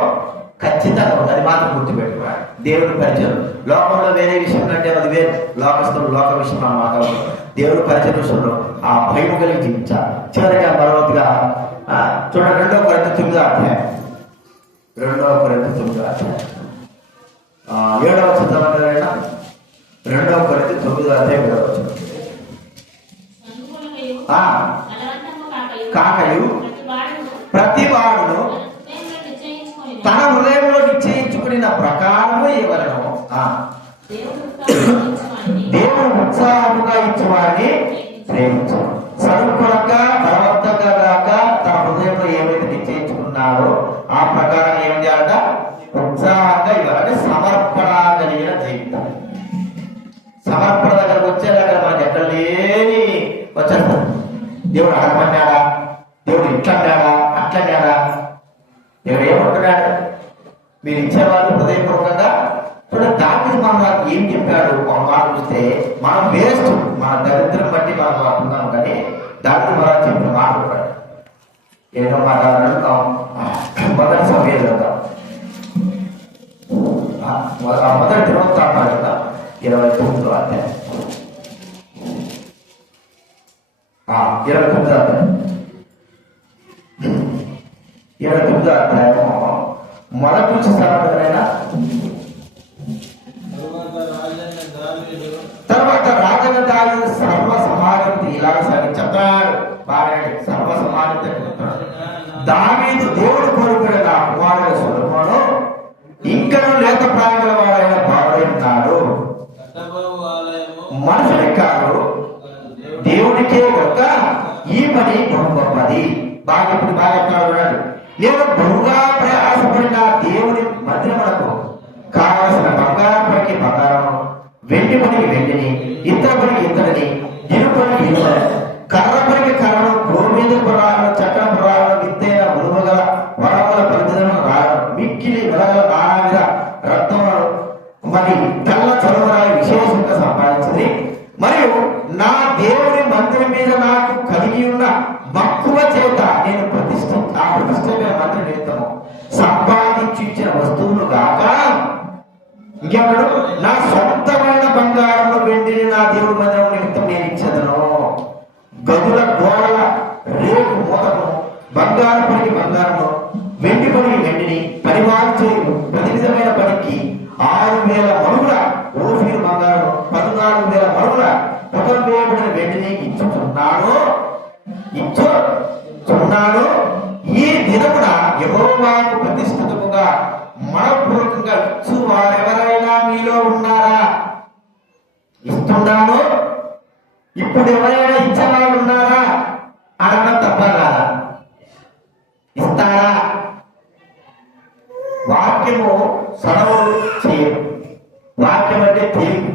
ఖచ్చితంగా ఉంది. అది మాత్రం గుర్తుపెట్టుకోవాలి. దేవుడి పరిచయం లోకంలో వేరే విషయం కంటే అది వేరు. లోకస్తులు లోక విషయం మనం మాట్లాడుతున్నాం. దేవుడి పరిచయం విషయంలో ఆ భయం కలిగి జీవించాలి. చివరిగా మరొకటిగా చూడండి, 2 కొరింథీ 9వ అధ్యాయం 7వ కొరింథీ 9వ అధ్యాయం 7వ చదవండి. 2వ కొరింథీ 9వ అధ్యాయం 7వ వచనం. కాకయు ప్రతివాడును తన హృదయంలో నిశ్చయించుకున్న ప్రకారము ఇవ్వలను. దేవుడు ఉత్సాహముగా ఇచ్చేవాడిని ప్రేమించు. సరుకులగా బలవంతంగా కాక తన హృదయంలో ఏమైతే నిశ్చయించుకున్నారో ఆ ప్రకారం ఏం చేయాలంట? ఉత్సాహంగా ఇవ్వాలంటే సమర్పణ కలిగిన జీవితం. సమర్పణ దగ్గరకు వచ్చేలాగా మనకి ఎక్కడ లేని వచ్చేస్తారు. దేవుడు అడగమన్నాడా? దేవుడు ఇట్లన్నాడా అట్లన్నాడా? దేవుడు ఏమంటున్నాడు? మీరు ఇచ్చేవాళ్ళు హృదయపూర్వకంగా చూడండి. దావీదు మహారాజు ఏం చెప్పాడు? ఒక మాట చూస్తే మనం వేస్ట్, మన దరిద్రం బట్టి మనం అనుకున్నాం. కానీ దావీదు మహారాజు చెప్పిన మాట కూడా ఏదో మాట్లాడాడు. మొదటి సమయం కదా, మొదటి దినోత్సవం కదా, 29వ అధ్యాయం 29వ అధ్యాయం 29వ అధ్యాయం మొదటి నుంచి సమాధానైనా తర్వాత రాజైన దావీదు సర్వ సమాజంతో ఇలాగ చెప్తాడు. బాగా సర్వ సమాజంతో దావీదు దేవుడు కోరుకునే నా కుమారుడు సొలొమోను నాగరికత ప్రాయంగల వాడైన బాబుడై ఉన్నాడు. మనుషుడికి కాదు దేవుడికే కనుక ఈ పని బహు గొప్పది. బాగా ఇప్పుడు బాగా చెప్తున్నాడు. నేను బహుగా ప్రయాసపడిన దేవుని మందిరములకు కావలసిన బంగారం పనికి బంగారము, వెండి పనికి వెండిని, ఇత్తడి పనికి ఇత్తడిని, ఇనుప పనికి ఇనుపని, కర్ర పనికి కర్రను, గోమేద పురాలను, చక్ర పురాలను, విత్తైన ఉరుముగల వరముల పరిమితులను రాయను, మిక్కిలి వెలగల నానావిధ రత్నములను మరి తెల్ల చలువరాయి విశేషంగా సంపాదించింది. మరియు నా దేవుని మందిరం మీద నాకు కలిగి ఉన్న మక్కువ చేత నేను ఆ ప్రతిష్టమైన మందిర నిమిత్తము సంపాదించి ఇచ్చిన వస్తువులు కాక ఇంకెవడు నా సొంతమైన బంగారం వెండిని నా దేవుడి మందిరం నిమిత్తం నేను ఇచ్చదను. గదుల గోడల రేపు మూతను, బంగారు పనికి బంగారము, వెండి పనికి వెండిని, పనివారు చేయు ప్రతి విధమైన పనికి 6,000 మరుగుల ఓఫీరు బంగారం, 14,000 మరుగుల పుటం వేయబడిన వెండిని ఇచ్చుచున్నాను. ఈ దినమున యెహోవాకు ప్రతిష్ఠితముగా మనపూర్వకంగా ఇచ్చు వారెవరైనా మీలో ఉన్నారా? ఇస్తున్నాను. ఇప్పుడు ఎవరైనా ఇచ్చేవాళ్ళు ఉన్నారా అనడం తప్ప కాదా? ఇస్తారా? వాక్యము సడవులు చేయరు. వాక్యం అంటే తెలివి.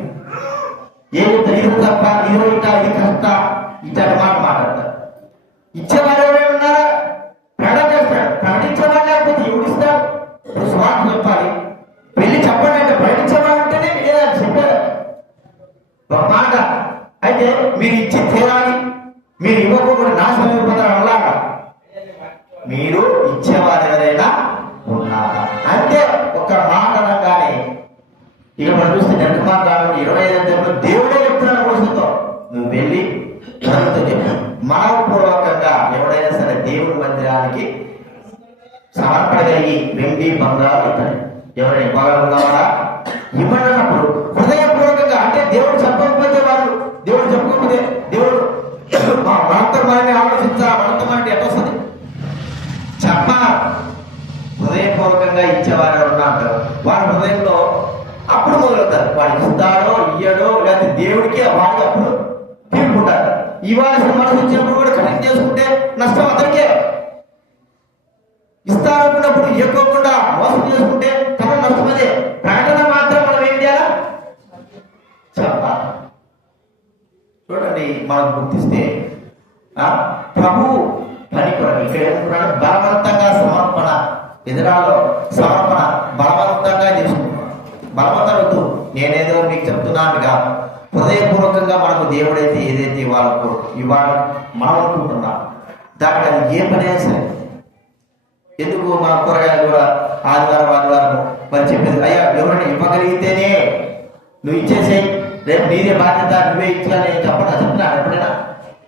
ఏది తెలియదు తప్ప ఇదో ఇట ఇది కష్ట ఇట్లాంటి మాట మాట్లాడతారు. ఇచ్చేవారు ఎవరైనా ఉన్నారా? ప్రకటన చేస్తాడు. ప్రకటించేవాళ్ళు లేకపోతే ఎవడిస్తాడు? ఇప్పుడు స్వార్థ చెప్పాలి, వెళ్ళి చెప్పండి అంటే ప్రకటించేవాళ్ళు ఉంటేనే లేదా చెప్పారు ఒక మాట. అయితే మీరు ఇచ్చి తీరాలి, మీరు ఇవ్వకుండా నాశనం అయిపోతారు. అలాగా మీరు ఇచ్చేవారు ఎవరైనా ఉన్నారా అంటే ఒక మాట అనగానే ఇక మనం చూస్తే నిర్మాణాలు 25 దేవుడే చెప్తున్నాడు కోసంతో నువ్వు వెళ్ళి మనపూర్వకంగా ఎవడైనా సరే దేవుడి మందిరానికి సమర్పణ కలిగి వెండి బంగారు ఇతని ఎవరైనా ఇవ్వగలుగుతావారా? ఇవ్వనప్పుడు హృదయపూర్వకంగా అంటే దేవుడు చెప్పకపోతే వాళ్ళు దేవుడు చెప్పకపోతే దేవుడు మనతో మనల్ని ఆలోచించాలా, మనతో మనకి ఎట్లా వస్తుంది చెప్ప హృదయపూర్వకంగా ఇచ్చేవారు ఉన్నారు. వారి హృదయంలో అప్పుడు మొదలవుతారు. వాడు ఇస్తాడో ఇయ్యడో లేకపోతే దేవుడికి వాడికి అప్పుడు తీర్పుంటారు. ఇవ్వాల్సిన మనసు వచ్చినప్పుడు కూడా కనెక్ట్ చేసుకుంటే నష్టం అతనికే. ఇస్తారనుకున్నప్పుడు ఇవ్వకుండా మోసం చేసుకుంటే తన నష్టం అదే. ప్రకటన మాత్రం మనం ఏం చేయాలా చెప్పాలి. చూడండి, మనం గుర్తిస్తే ప్రభు పని కొరకు ఇక్కడ ఏమనుకున్నాడు? బలవంతంగా సమర్పణ. ఎదురాలో సమర్పణ బలవంతంగా చేసుకుంటున్నాడు. బలవంతం వద్దు, నేనేదో మీకు చెప్తున్నాను కాదు. హృదయపూర్వకంగా మనకు దేవుడైతే ఏదైతే ఇవ్వాలకు ఇవ్వాలి మనం అనుకుంటున్నాం దానికి అది ఏ పని అయినా సరే. ఎందుకు మన కూరగాయలు కూడా ఆదివారం మరి చెప్పేది, అయ్యా ఎవరైనా ఇవ్వగలిగితేనే నువ్వు ఇచ్చేసేయి, రేపు నీదే బాధ్యత, నువ్వే ఇచ్చాలని చెప్తున్నాను ఎప్పుడైనా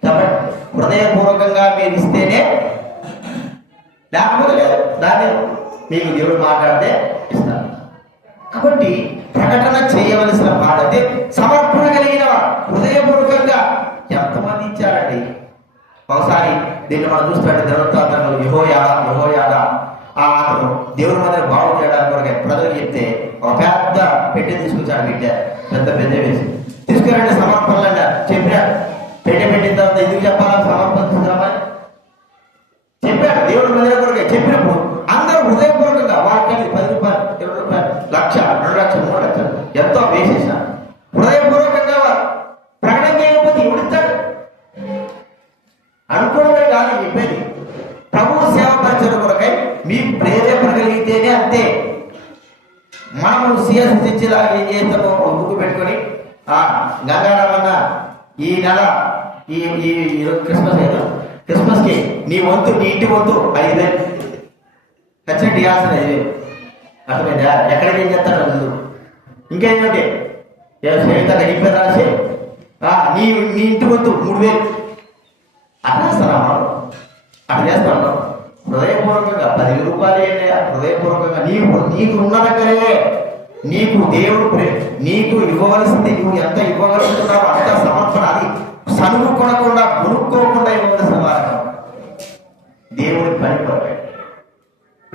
చెప్పండి. హృదయపూర్వకంగా మీరు ఇస్తేనే, లేకపోతే లేదు. దాన్ని మీకు దేవుడు మాట్లాడితే ఇస్తాను. కాబట్టి ప్రకటన చేయవలసిన బాధ్యత సమర్పణ కలిగిన హృదయపూర్వకంగా ఎంతమంది ఇచ్చారండి. ఒకసారి దీన్ని మనం చూస్తుంటే ధర్మశాస్త్రంలో యెహోయాదా అతను దేవుడి మందిరం బాగు చేయడానికి కొరకు ప్రజలు చెప్తే ఒక పెద్ద పెట్టె తీసుకొచ్చాడు. పెద్ద వేసి తీసుకురండి సమర్పణలు అన్నారు. చెప్పాడు. పెట్టిన తర్వాత ఎందుకు చెప్పాలా సమర్పించుదామని చెప్పాడు. దేవుడి మందిరం కొరకే చెప్పినప్పుడు అందరూ హృదయపూర్వకంగా వాళ్ళకి 10 రూపాయలు, 20 రూపాయలు, 1,00,000, 2,00,000, 3,00,000 ఎంతో వేసేసారు. హృదయపూర్వకంగా ప్రకటన చేయకపోతే ఎవడిస్తాడు అనుకోవడమే కాదు చెప్పేది. ప్రభు సేవ పరిచయం కొరకై మీ ప్రేరేపడగలిగితేనే అంతే. మనము సిఎస్ తెచ్చేలాగా ఏం చేస్తామో ఒక బుక్ పెట్టుకొని గంగారామన్న ఈ నెల ఈ క్రిస్మస్కి నీ వంతు, నీ ఇంటి వంతు 5,000 ఖచ్చితంగా ఇవ్వాల్సిన 5,000. అర్థమైందా? ఎక్కడికి ఏం చేస్తాడు ముందు ఇంకేంటంటే స్నేహితులు అయిపోయి రాసి నీ ఇంటి వంతు 3,000 అట్లా వేస్తారా? మనం అట్లా చేస్తాను. హృదయపూర్వకంగా 10 రూపాయలు ఏంటి? హృదయపూర్వకంగా నీకు ఉన్న దగ్గరే నీకు దేవుడు నీకు ఇవ్వవలసింది నువ్వు ఎంత ఇవ్వగలుగుతున్నావు అంత సమర్పణ. అది సనుగు కొనకుండా గునుక్కోకుండా ఇవ్వవలసిన వారు దేవుడి పని కొరకే.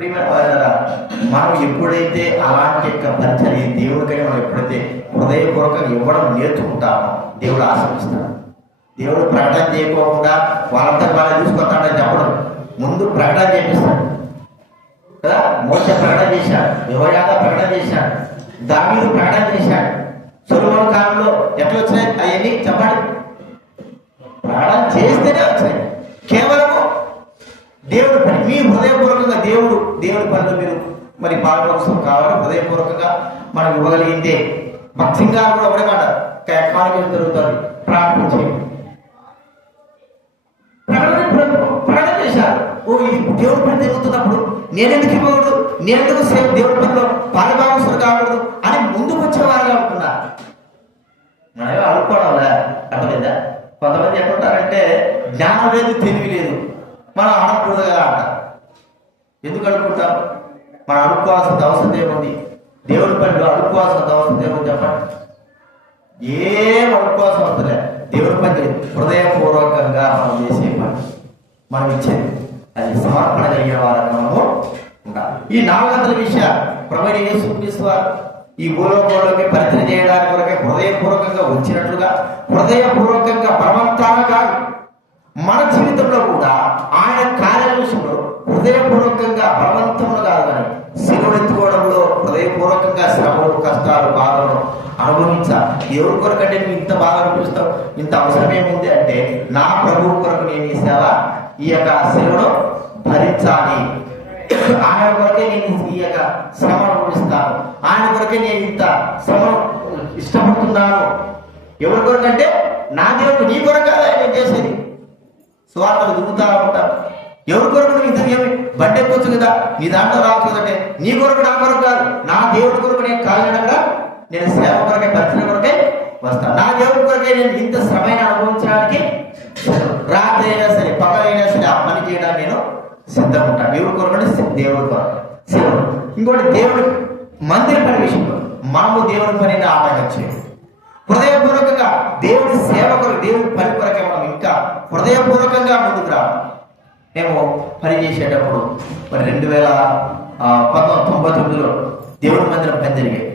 ప్రియమైన వారలారా, మనం ఎప్పుడైతే అలాంటి యొక్క పరిచర్య దేవుడికని మనం ఎప్పుడైతే హృదయపూర్వకంగా ఇవ్వడం నేర్చుకుంటామో దేవుడు ఆశిస్తాడు. దేవుడు ప్రకటన చేయకోకుండా వాళ్ళంతా వాళ్ళని చూసుకొస్తాడని చెప్పడం, ముందు ప్రకటన చేపిస్తాడు కదా. మోసే ప్రకటన చేశాడు, యెహోయాదా ప్రకటన చేశాడు, దావీదు ప్రకటన చేశాడు. సొలొమోను కాలంలో ఎట్లా వచ్చినాయి అవన్నీ చెప్పండి. ప్రకటన చేస్తేనే వచ్చాయి. కేవలము దేవుడు పని, మీ హృదయపూర్వకంగా దేవుడి పనులు మీరు మరి పాల్గొనవసరం కావాలి. హృదయపూర్వకంగా మనం ఇవ్వగలిగితే భక్తిగా కూడా ఒకటే మాట ఎకానమీ జరుగుతుంది. ప్రార్థన చేయండి. ప్రకటన చేశారు. ఓ ఇది దేవుడి పని జరుగుతున్నప్పుడు నేనెందుకు ఇవ్వకూడదు, నేనెందుకు సేమ్ దేవుడి పనిలో పాలుభాగస్తులు కాకూడదు అని ముందుకు వచ్చేవారుగా ఉంటున్నారు. మనమే అనుకోవడంలే అర్థమైందా? కొంతమంది ఎట్లుంటారంటే జ్ఞానం లేదు, తెలివి లేదు, మనం అడగకూడదు కదా అంటారు. ఎందుకు అడుక్కుంటాం? మనం అడుక్కోవాల్సిన అవసరం ఏముంది? దేవుడి పనిలో అడుక్కోవాల్సిన అవసరం ఏముంది చెప్పండి? ఏం అడుక్కోవాల్సిన అవసరం లేదు. దేవుడి పని హృదయపూర్వకంగా మనం చేసే పని, మనం ఇచ్చేది అది సమర్పణ కలిగిన వారంగా మనము ఉండాలి. ఈ 400 విషయాలు ప్రభువైన యేసుక్రీస్తు వారు ఈ భూలోకంలోకి పరిచయం చేయడానికి కొరకే హృదయపూర్వకంగా వచ్చినట్లుగా, హృదయపూర్వకంగా బలవంతాన కాదు, మన జీవితంలో కూడా ఆయన కార్యాల విషయంలో హృదయపూర్వకంగా బలవంతములు కాదు కానీ శిలువెత్తుకోవడంలో హృదయపూర్వకంగా శ్రమలు, కష్టాలు, బాధలు అనుభవించాలి. ఎవరి కొరకంటే నువ్వు ఇంత బాధ అనిపిస్తావు, ఇంత అవసరం ఏముంది అంటే నా ప్రభువు కొరకు నేను ఈ సేవ, ఈ యొక్క శిలువను భరించాలి. ఆయన కొరకే నేను ఈ యొక్క శ్రమ అనుభవిస్తాను, ఆయన కొరకే నేను ఇంత శ్రమ ఇష్టపడుతున్నాను. ఎవరి కొరకంటే నా దేవుడు నీ కొరకు నేను చేసేది. స్వార్థలు దుక్కుతా ఉంటాను. ఎవరి కొరకు నువ్వు ఇంత ఏమి బండి ఎక్కొచ్చు కదా, నీ దాంట్లో రావచ్చు కదంటే నీ కొరకు నా కొరకు కాదు, నా దేవుడి కొరకు నేను కాలినగా నేను సేవ కొరకే పరిచయం కొరకే వస్తాను. నా దేవుడి కొరకే నేను ఇంత శ్రమైన అనుభవించడానికి రాత్రి అయినా సరే పగలైనా సరే ఆ పని చేయడానికి నేను సిద్ధంగా ఉంటాను. దేవుడి కొరకు దేవుడి కొరకు సేవ. ఇంకోటి దేవుడి మందిర పని విషయంలో మనము దేవుడి పనిని ఆటంకం హృదయపూర్వకంగా దేవుడి సేవ కొరకు, దేవుడి పని కొరకే మనం ఇంకా హృదయపూర్వకంగా ముందుకు రావాలి. మేము పని చేసేటప్పుడు మరి 1999లో దేవుడి మందిరం పని జరిగేది.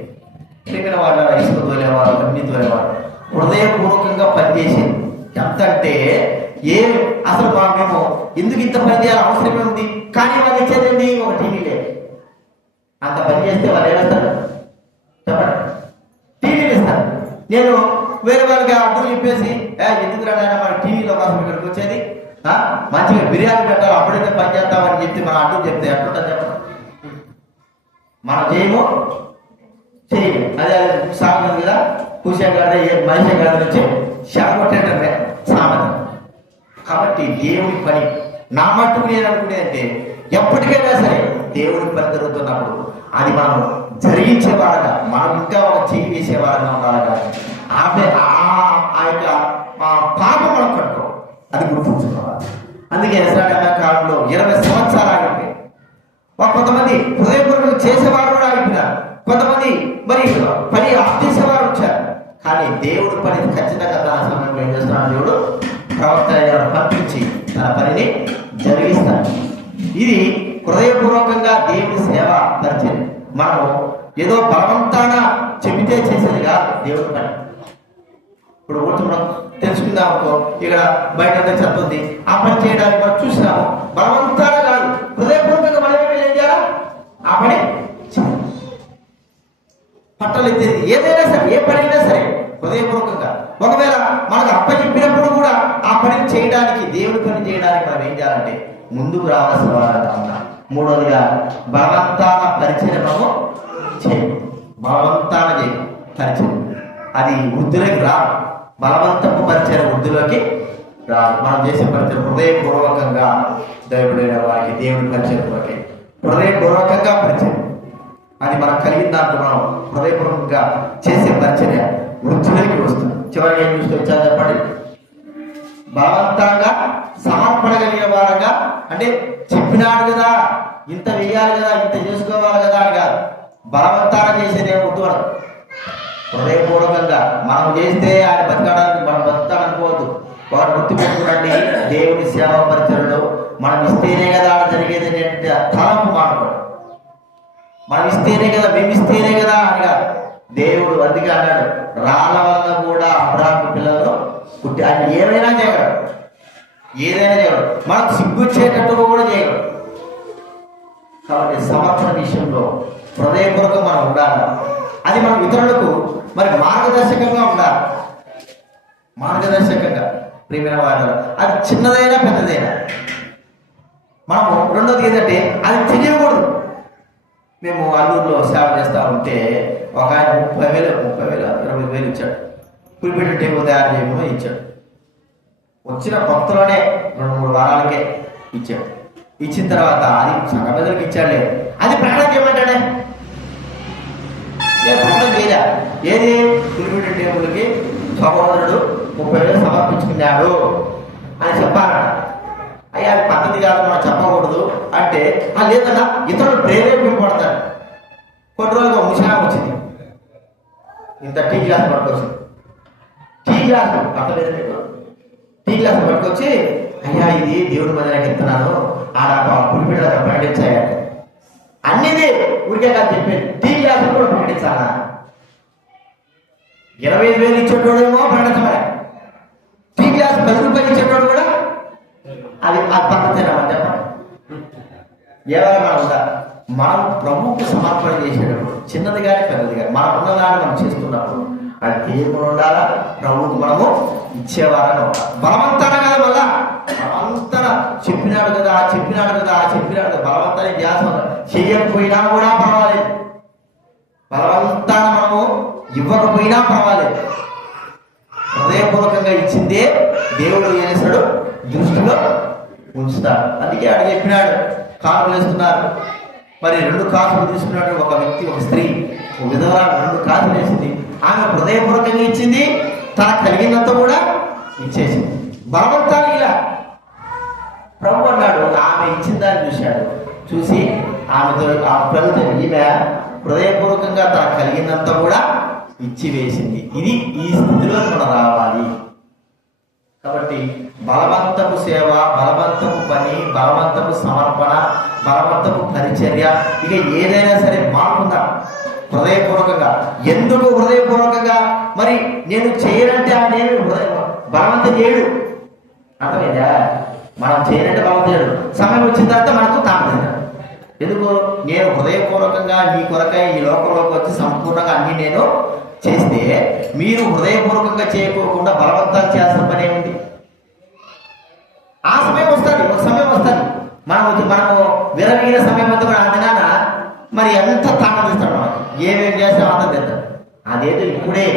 ఇక్కడ వాళ్ళ ఇసుక తోలేవారు, అన్ని తోలేవారు, హృదయపూర్వకంగా పనిచేసేది. ఎంత అంటే అసలు మేము ఎందుకు ఇంత పని చేయాలి, అవసరమే ఉంది, కానీ వాళ్ళు ఇచ్చేదండి ఒక టీవీ లేదు. అంత పని చేస్తే వాళ్ళు ఏమేస్తారు చెప్పండి? టీవీలు ఇస్తారు. నేను వేరే వాళ్ళకి అడ్డు చెప్పేసి ఎందుకు రాడైనా మన టీవీలో కోసం ఇక్కడికి వచ్చేది, మంచిగా బిర్యానీ పెట్టాలి అప్పుడైతే పని చేస్తామని చెప్పి మన అడ్డు చెప్తే ఎట్లుంటా చెప్పండి? మనం చేయము. అదే సామెత కదా, కూసే గారి మనిషి గారి నుంచి షాగొట్టేటంటే సామెత. కాబట్టి దేవుడి పని నా మట్టుకు నేను అనుకునేదంటే ఎప్పటికైనా సరే దేవుడి పని జరుగుతున్నప్పుడు అది మనం జరిగించేవారుగా, మనం ఇంకా ఒక చేయి వేసేవారుగా ఉండాలి. కానీ ఆ యొక్క పాపం మనం కట్టుకో, అది గుర్తుంచుకోవాలి. అందుకే ఎస్రాటమైన కాలంలో 20 సంవత్సరాలు ఆగిపోయి కొంతమంది హృదయపూర్వకంగా చేసేవారు కూడా ఆగిపోయినారు. కొంతమంది మరి పని ఆఫ్ చేసేవారు వచ్చారు. కానీ దేవుడు పని ఖచ్చితంగా తన సమయంలో ఏం చేస్తున్నాడు? దేవుడు ప్రవక్త పంపించి తన పనిని జరిగిస్తాడు. ఇది హృదయపూర్వకంగా దేవుడి సేవ పరిచయం. మనము ఏదో బలవంతాన చెబితే చేసేది కాదు దేవుడి పని. ఇప్పుడు మనం తెలుసుకుందాం అనుకో, ఇక్కడ బయట చెత్త ఉంది, ఆ పని చేయడానికి మనం చూసినాము. బలవంతాన కాదు, హృదయపూర్వకంగా మనమే ఏం చేయాలా? ఆ పని పట్టలు ఎత్తేది ఏదైనా సరే, ఏ పని అయినా సరే హృదయపూర్వకంగా. ఒకవేళ మనకు అప్పచెప్పినప్పుడు కూడా ఆ పనిని చేయడానికి, దేవుడి పని చేయడానికి మనం ఏం చేయాలంటే ముందుకు రావాల్సిన వారంగా ఉన్నాం. మూడవదిగా బలవంతాన పరిచయము చేయి. బలవంతాన చేయి పరిచయం, అది వృద్ధులకి రాదు. బలవంతపు పరిచయం వృద్ధులకి రాదు. మనం చేసే పరిచయం హృదయపూర్వకంగా దైవుడైన వారికి దేవుడి పరిచయం కొరకే హృదయపూర్వకంగా పరిచయం. అది మనకు కలిగిన దాంట్లో మనం హృదయపూర్వకంగా చేసే పరిచర్య వృద్ధులకి వస్తుంది. చివరికి ఏం చూస్తూ వచ్చారు చెప్పండి? బలవంతంగా సమర్పణ కలిగిన వారంగా, అంటే చెప్పినాడు కదా ఇంత వేయాలి కదా, ఇంత చేసుకోవాలి కదా అని కాదు. బలవంతాన చేసేది ఏమవుతూ మనం హృదయపూర్వకంగా మనం చేస్తే ఆయన బతకడానికి మనం బతకాలనుకోవద్దు. వారు గుర్తు పెట్టుకునండి, దేవుని సేవ పరిచయలో మనం ఇస్తేనే కదా జరిగేది అనేటువంటి తలంపు మానవుడు. మనం ఇస్తేనే కదా, మేము ఇస్తేనే కదా అని కాదు. దేవుడు అందుకే అన్నాడు, రాళ్ళ వల్ల కూడా అబ్రాహాము పిల్లలు పుట్టి ఆయన ఏమైనా చేయగలడు, ఏదైనా చేయగలడు. మనకు సిగ్గుచ్చేటట్టుగా కూడా చేయగలడు. కాబట్టి సమర్పణ విషయంలో హృదయపూర్వకం మనం ఉండాలి. అది మనం ఇతరులకు మరి మార్గదర్శకంగా ఉండాలి. మార్గదర్శకంగా ప్రియమైన వారు, అది చిన్నదైనా పెద్దదైనా మనము. రెండోది ఏంటంటే అది తెలియకూడదు. మేము అల్లూరులో సేవ చేస్తూ ఉంటే ఒక ఆయన 30,000 20,000 ఇచ్చాడు. పులిపెట్టి టేబుల్ తయారు చేయమని ఇచ్చాడు. వచ్చిన కొత్తలోనే 2-3 వారాలకే ఇచ్చాడు. ఇచ్చిన తర్వాత అది సంఘ పెద్దలకు ఇచ్చాడులే, అది ప్రకటన చేయమంటాడే. ప్రకటన చేయలే. ఏది పులిపెట్టి టేబుల్కి సహోదరుడు 30,000 సమర్పించుకున్నాడు అని చెప్పాలట. అయ్యా అది పద్ధతి కాదు, మనం చెప్పకూడదు అంటే లేదన్నా ఇతరులు ప్రేరేపింపబడతాడు. కొన్ని రోజులు ఒక ముషానం వచ్చింది, ఇంత టీ గ్లాస్ పట్టుకొచ్చింది. టీ గ్లాస్ పట్టుకొచ్చి, అయ్యా ఇది దేవుడి మందిరానికి ఇస్తున్నాను, ఆడ పులిపిడ ప్రకటించాయట. అన్నిది ఊరికే కాదు చెప్పేది, టీ గ్లాస్ కూడా ప్రకటించాలా? 25,000 ఇచ్చేటోడేమో ప్రకటించమని, టీ గ్లాస్ 10 రూపాయలు ఇచ్చేటోడు కూడా అది పద్ధతి చెప్పండి. ఎవరైనా మనం ఉందా? మనం ప్రభువుకు సమర్పణ చేసేటప్పుడు చిన్నది కానీ పెద్దది కానీ మనం ఉన్నదాన్ని మనం చేస్తున్నప్పుడు అది దేవుడు ఉండాలా, ప్రభువుకు మనము ఇచ్చేవారని ఉండాలి. బలవంతాన కదా, మళ్ళా బలవంతన చెప్పినాడు కదా బలవంతాన్ని ధ్యాస చెయ్యకపోయినా కూడా పర్వాలేదు, బలవంతాన మనము ఇవ్వకపోయినా పర్వాలేదు. హృదయపూర్వకంగా ఇచ్చిందే దేవుడు ఏం చేస్తాడు, దృష్టిలో ఉంచుతాడు. అందుకే ఆడ చెప్పినాడు, కానుకలు వేస్తున్నారు. మరి 2 కాసులు తీసుకున్నాడు ఒక వ్యక్తి, ఒక స్త్రీ, ఒక విధవరాలు 2 కాసులు వేసింది. ఆమె హృదయపూర్వకంగా ఇచ్చింది, తనకు కలిగినంత కూడా ఇచ్చేసింది. బలవంతాన్ని ఇలా ప్రభు అన్నాడు, ఆమె ఇచ్చిన దాన్ని చూశాడు. చూసి ఆమెతో ఆ ప్రభుత్వ ఈమె హృదయపూర్వకంగా తనకు కలిగినంత కూడా ఇచ్చి వేసింది. ఇది ఈ స్థితిలో మనం రావాలి. కాబట్టి బలవంతపు సేవ, బలవంతపు పని, బలవంతపు సమర్పణ, బలవంతపు పరిచర్య, ఇక ఏదైనా సరే మారుతుందా హృదయపూర్వకంగా. ఎందుకు హృదయపూర్వకంగా? మరి నేను చేయనంటే ఆయన బలవంతం చేయడు, అర్థమైందా? మనం చేయనంటే బలవంతం చేయడు. సమయం వచ్చిన తర్వాత మనకు తాగుతుంది. ఎందుకు? నేను హృదయపూర్వకంగా మీ కొరకై ఈ లోకంలోకి వచ్చి సంపూర్ణంగా అన్ని నేను చేస్తే, మీరు హృదయపూర్వకంగా చేయకోకుండా బలవంతాలు చేసిన పని ఏమిటి? ఆ సమయం వస్తుంది, ఒక సమయం వస్తుంది, మనము విరవీన సమయం అంతా కూడా అందినాన మరి ఎంత తాకదిస్తాడు, మనకి ఏమేమి చేస్తాం అంత తెస్తాడు. అదేదో ఇప్పుడే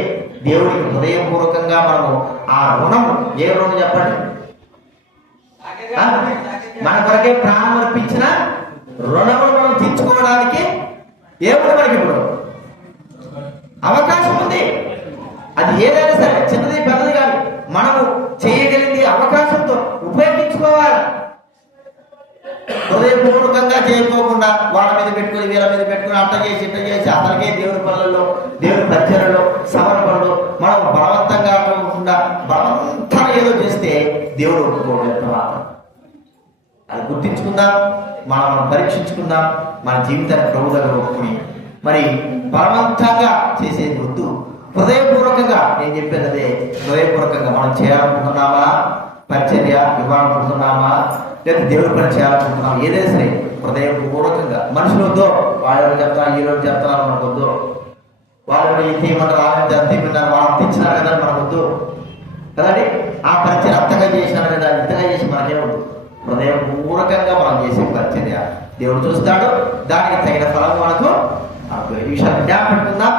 దేవుడికి హృదయపూర్వకంగా మనము ఆ రుణం, ఏ రుణం చెప్పండి, మన కొరకే ప్రాణం అర్పించిన రుణము మనం తీర్చుకోవడానికి ఏముంది మనకి ఇప్పుడు అవకాశం ఉంది. అది ఏదైనా సరే, చిన్నది పెద్దది కాదు, మనము చేయగలిగింది అవకాశంతో ఉపయోగించుకోవాలి. హృదయపూర్వకంగా చేయకోకుండా వాళ్ళ మీద పెట్టుకుని వీళ్ళ మీద పెట్టుకుని అట్ట చేసి ఇట్ట చేసి అతనికే దేవుడి పనులలో, దేవుడి పరిచయలో, సమర్పణలో మనం బలవంతంగా కాకుండా బలవంతంగా ఏదో చేస్తే దేవుడు ఒప్పుకోవడం. అది గుర్తించుకుందాం, మనం పరీక్షించుకుందాం, మన జీవితాన్ని ప్రభు దగ్గర ఒప్పుకుని మరి బలవంతంగా చేసేది వద్దు. హృదయపూర్వకంగా, నేను చెప్పేది అదే, హృదయపూర్వకంగా మనం చేయాలనుకుంటున్నామా, పరిచర్య ఇవ్వాలనుకుంటున్నామా, లేదా దేవుడి పని చేయాలనుకుంటున్నామా, ఏదైనా సరే హృదయపూర్వకంగా. మనుషులు వద్దో, వాళ్ళు చెప్తాను ఈ రోజు చెప్తున్నారు మనకు వద్దు, వాళ్ళు ఇంకేమన్నారు అంతేమన్నారు, వాళ్ళు తెచ్చినారు కదా మనకు వద్దు కదండి. ఆ పరిచర్య అంతగా చేసినారు కదా, ఇంతగా చేసి మనకేమొద్దు. హృదయపూర్వకంగా మనం చేసే పరిచర్య దేవుడు చూస్తాడు, దానికి తగిన ఫలం మనకు. ఈ విషయాన్ని జ్ఞాపకం పెట్టుకుందాం.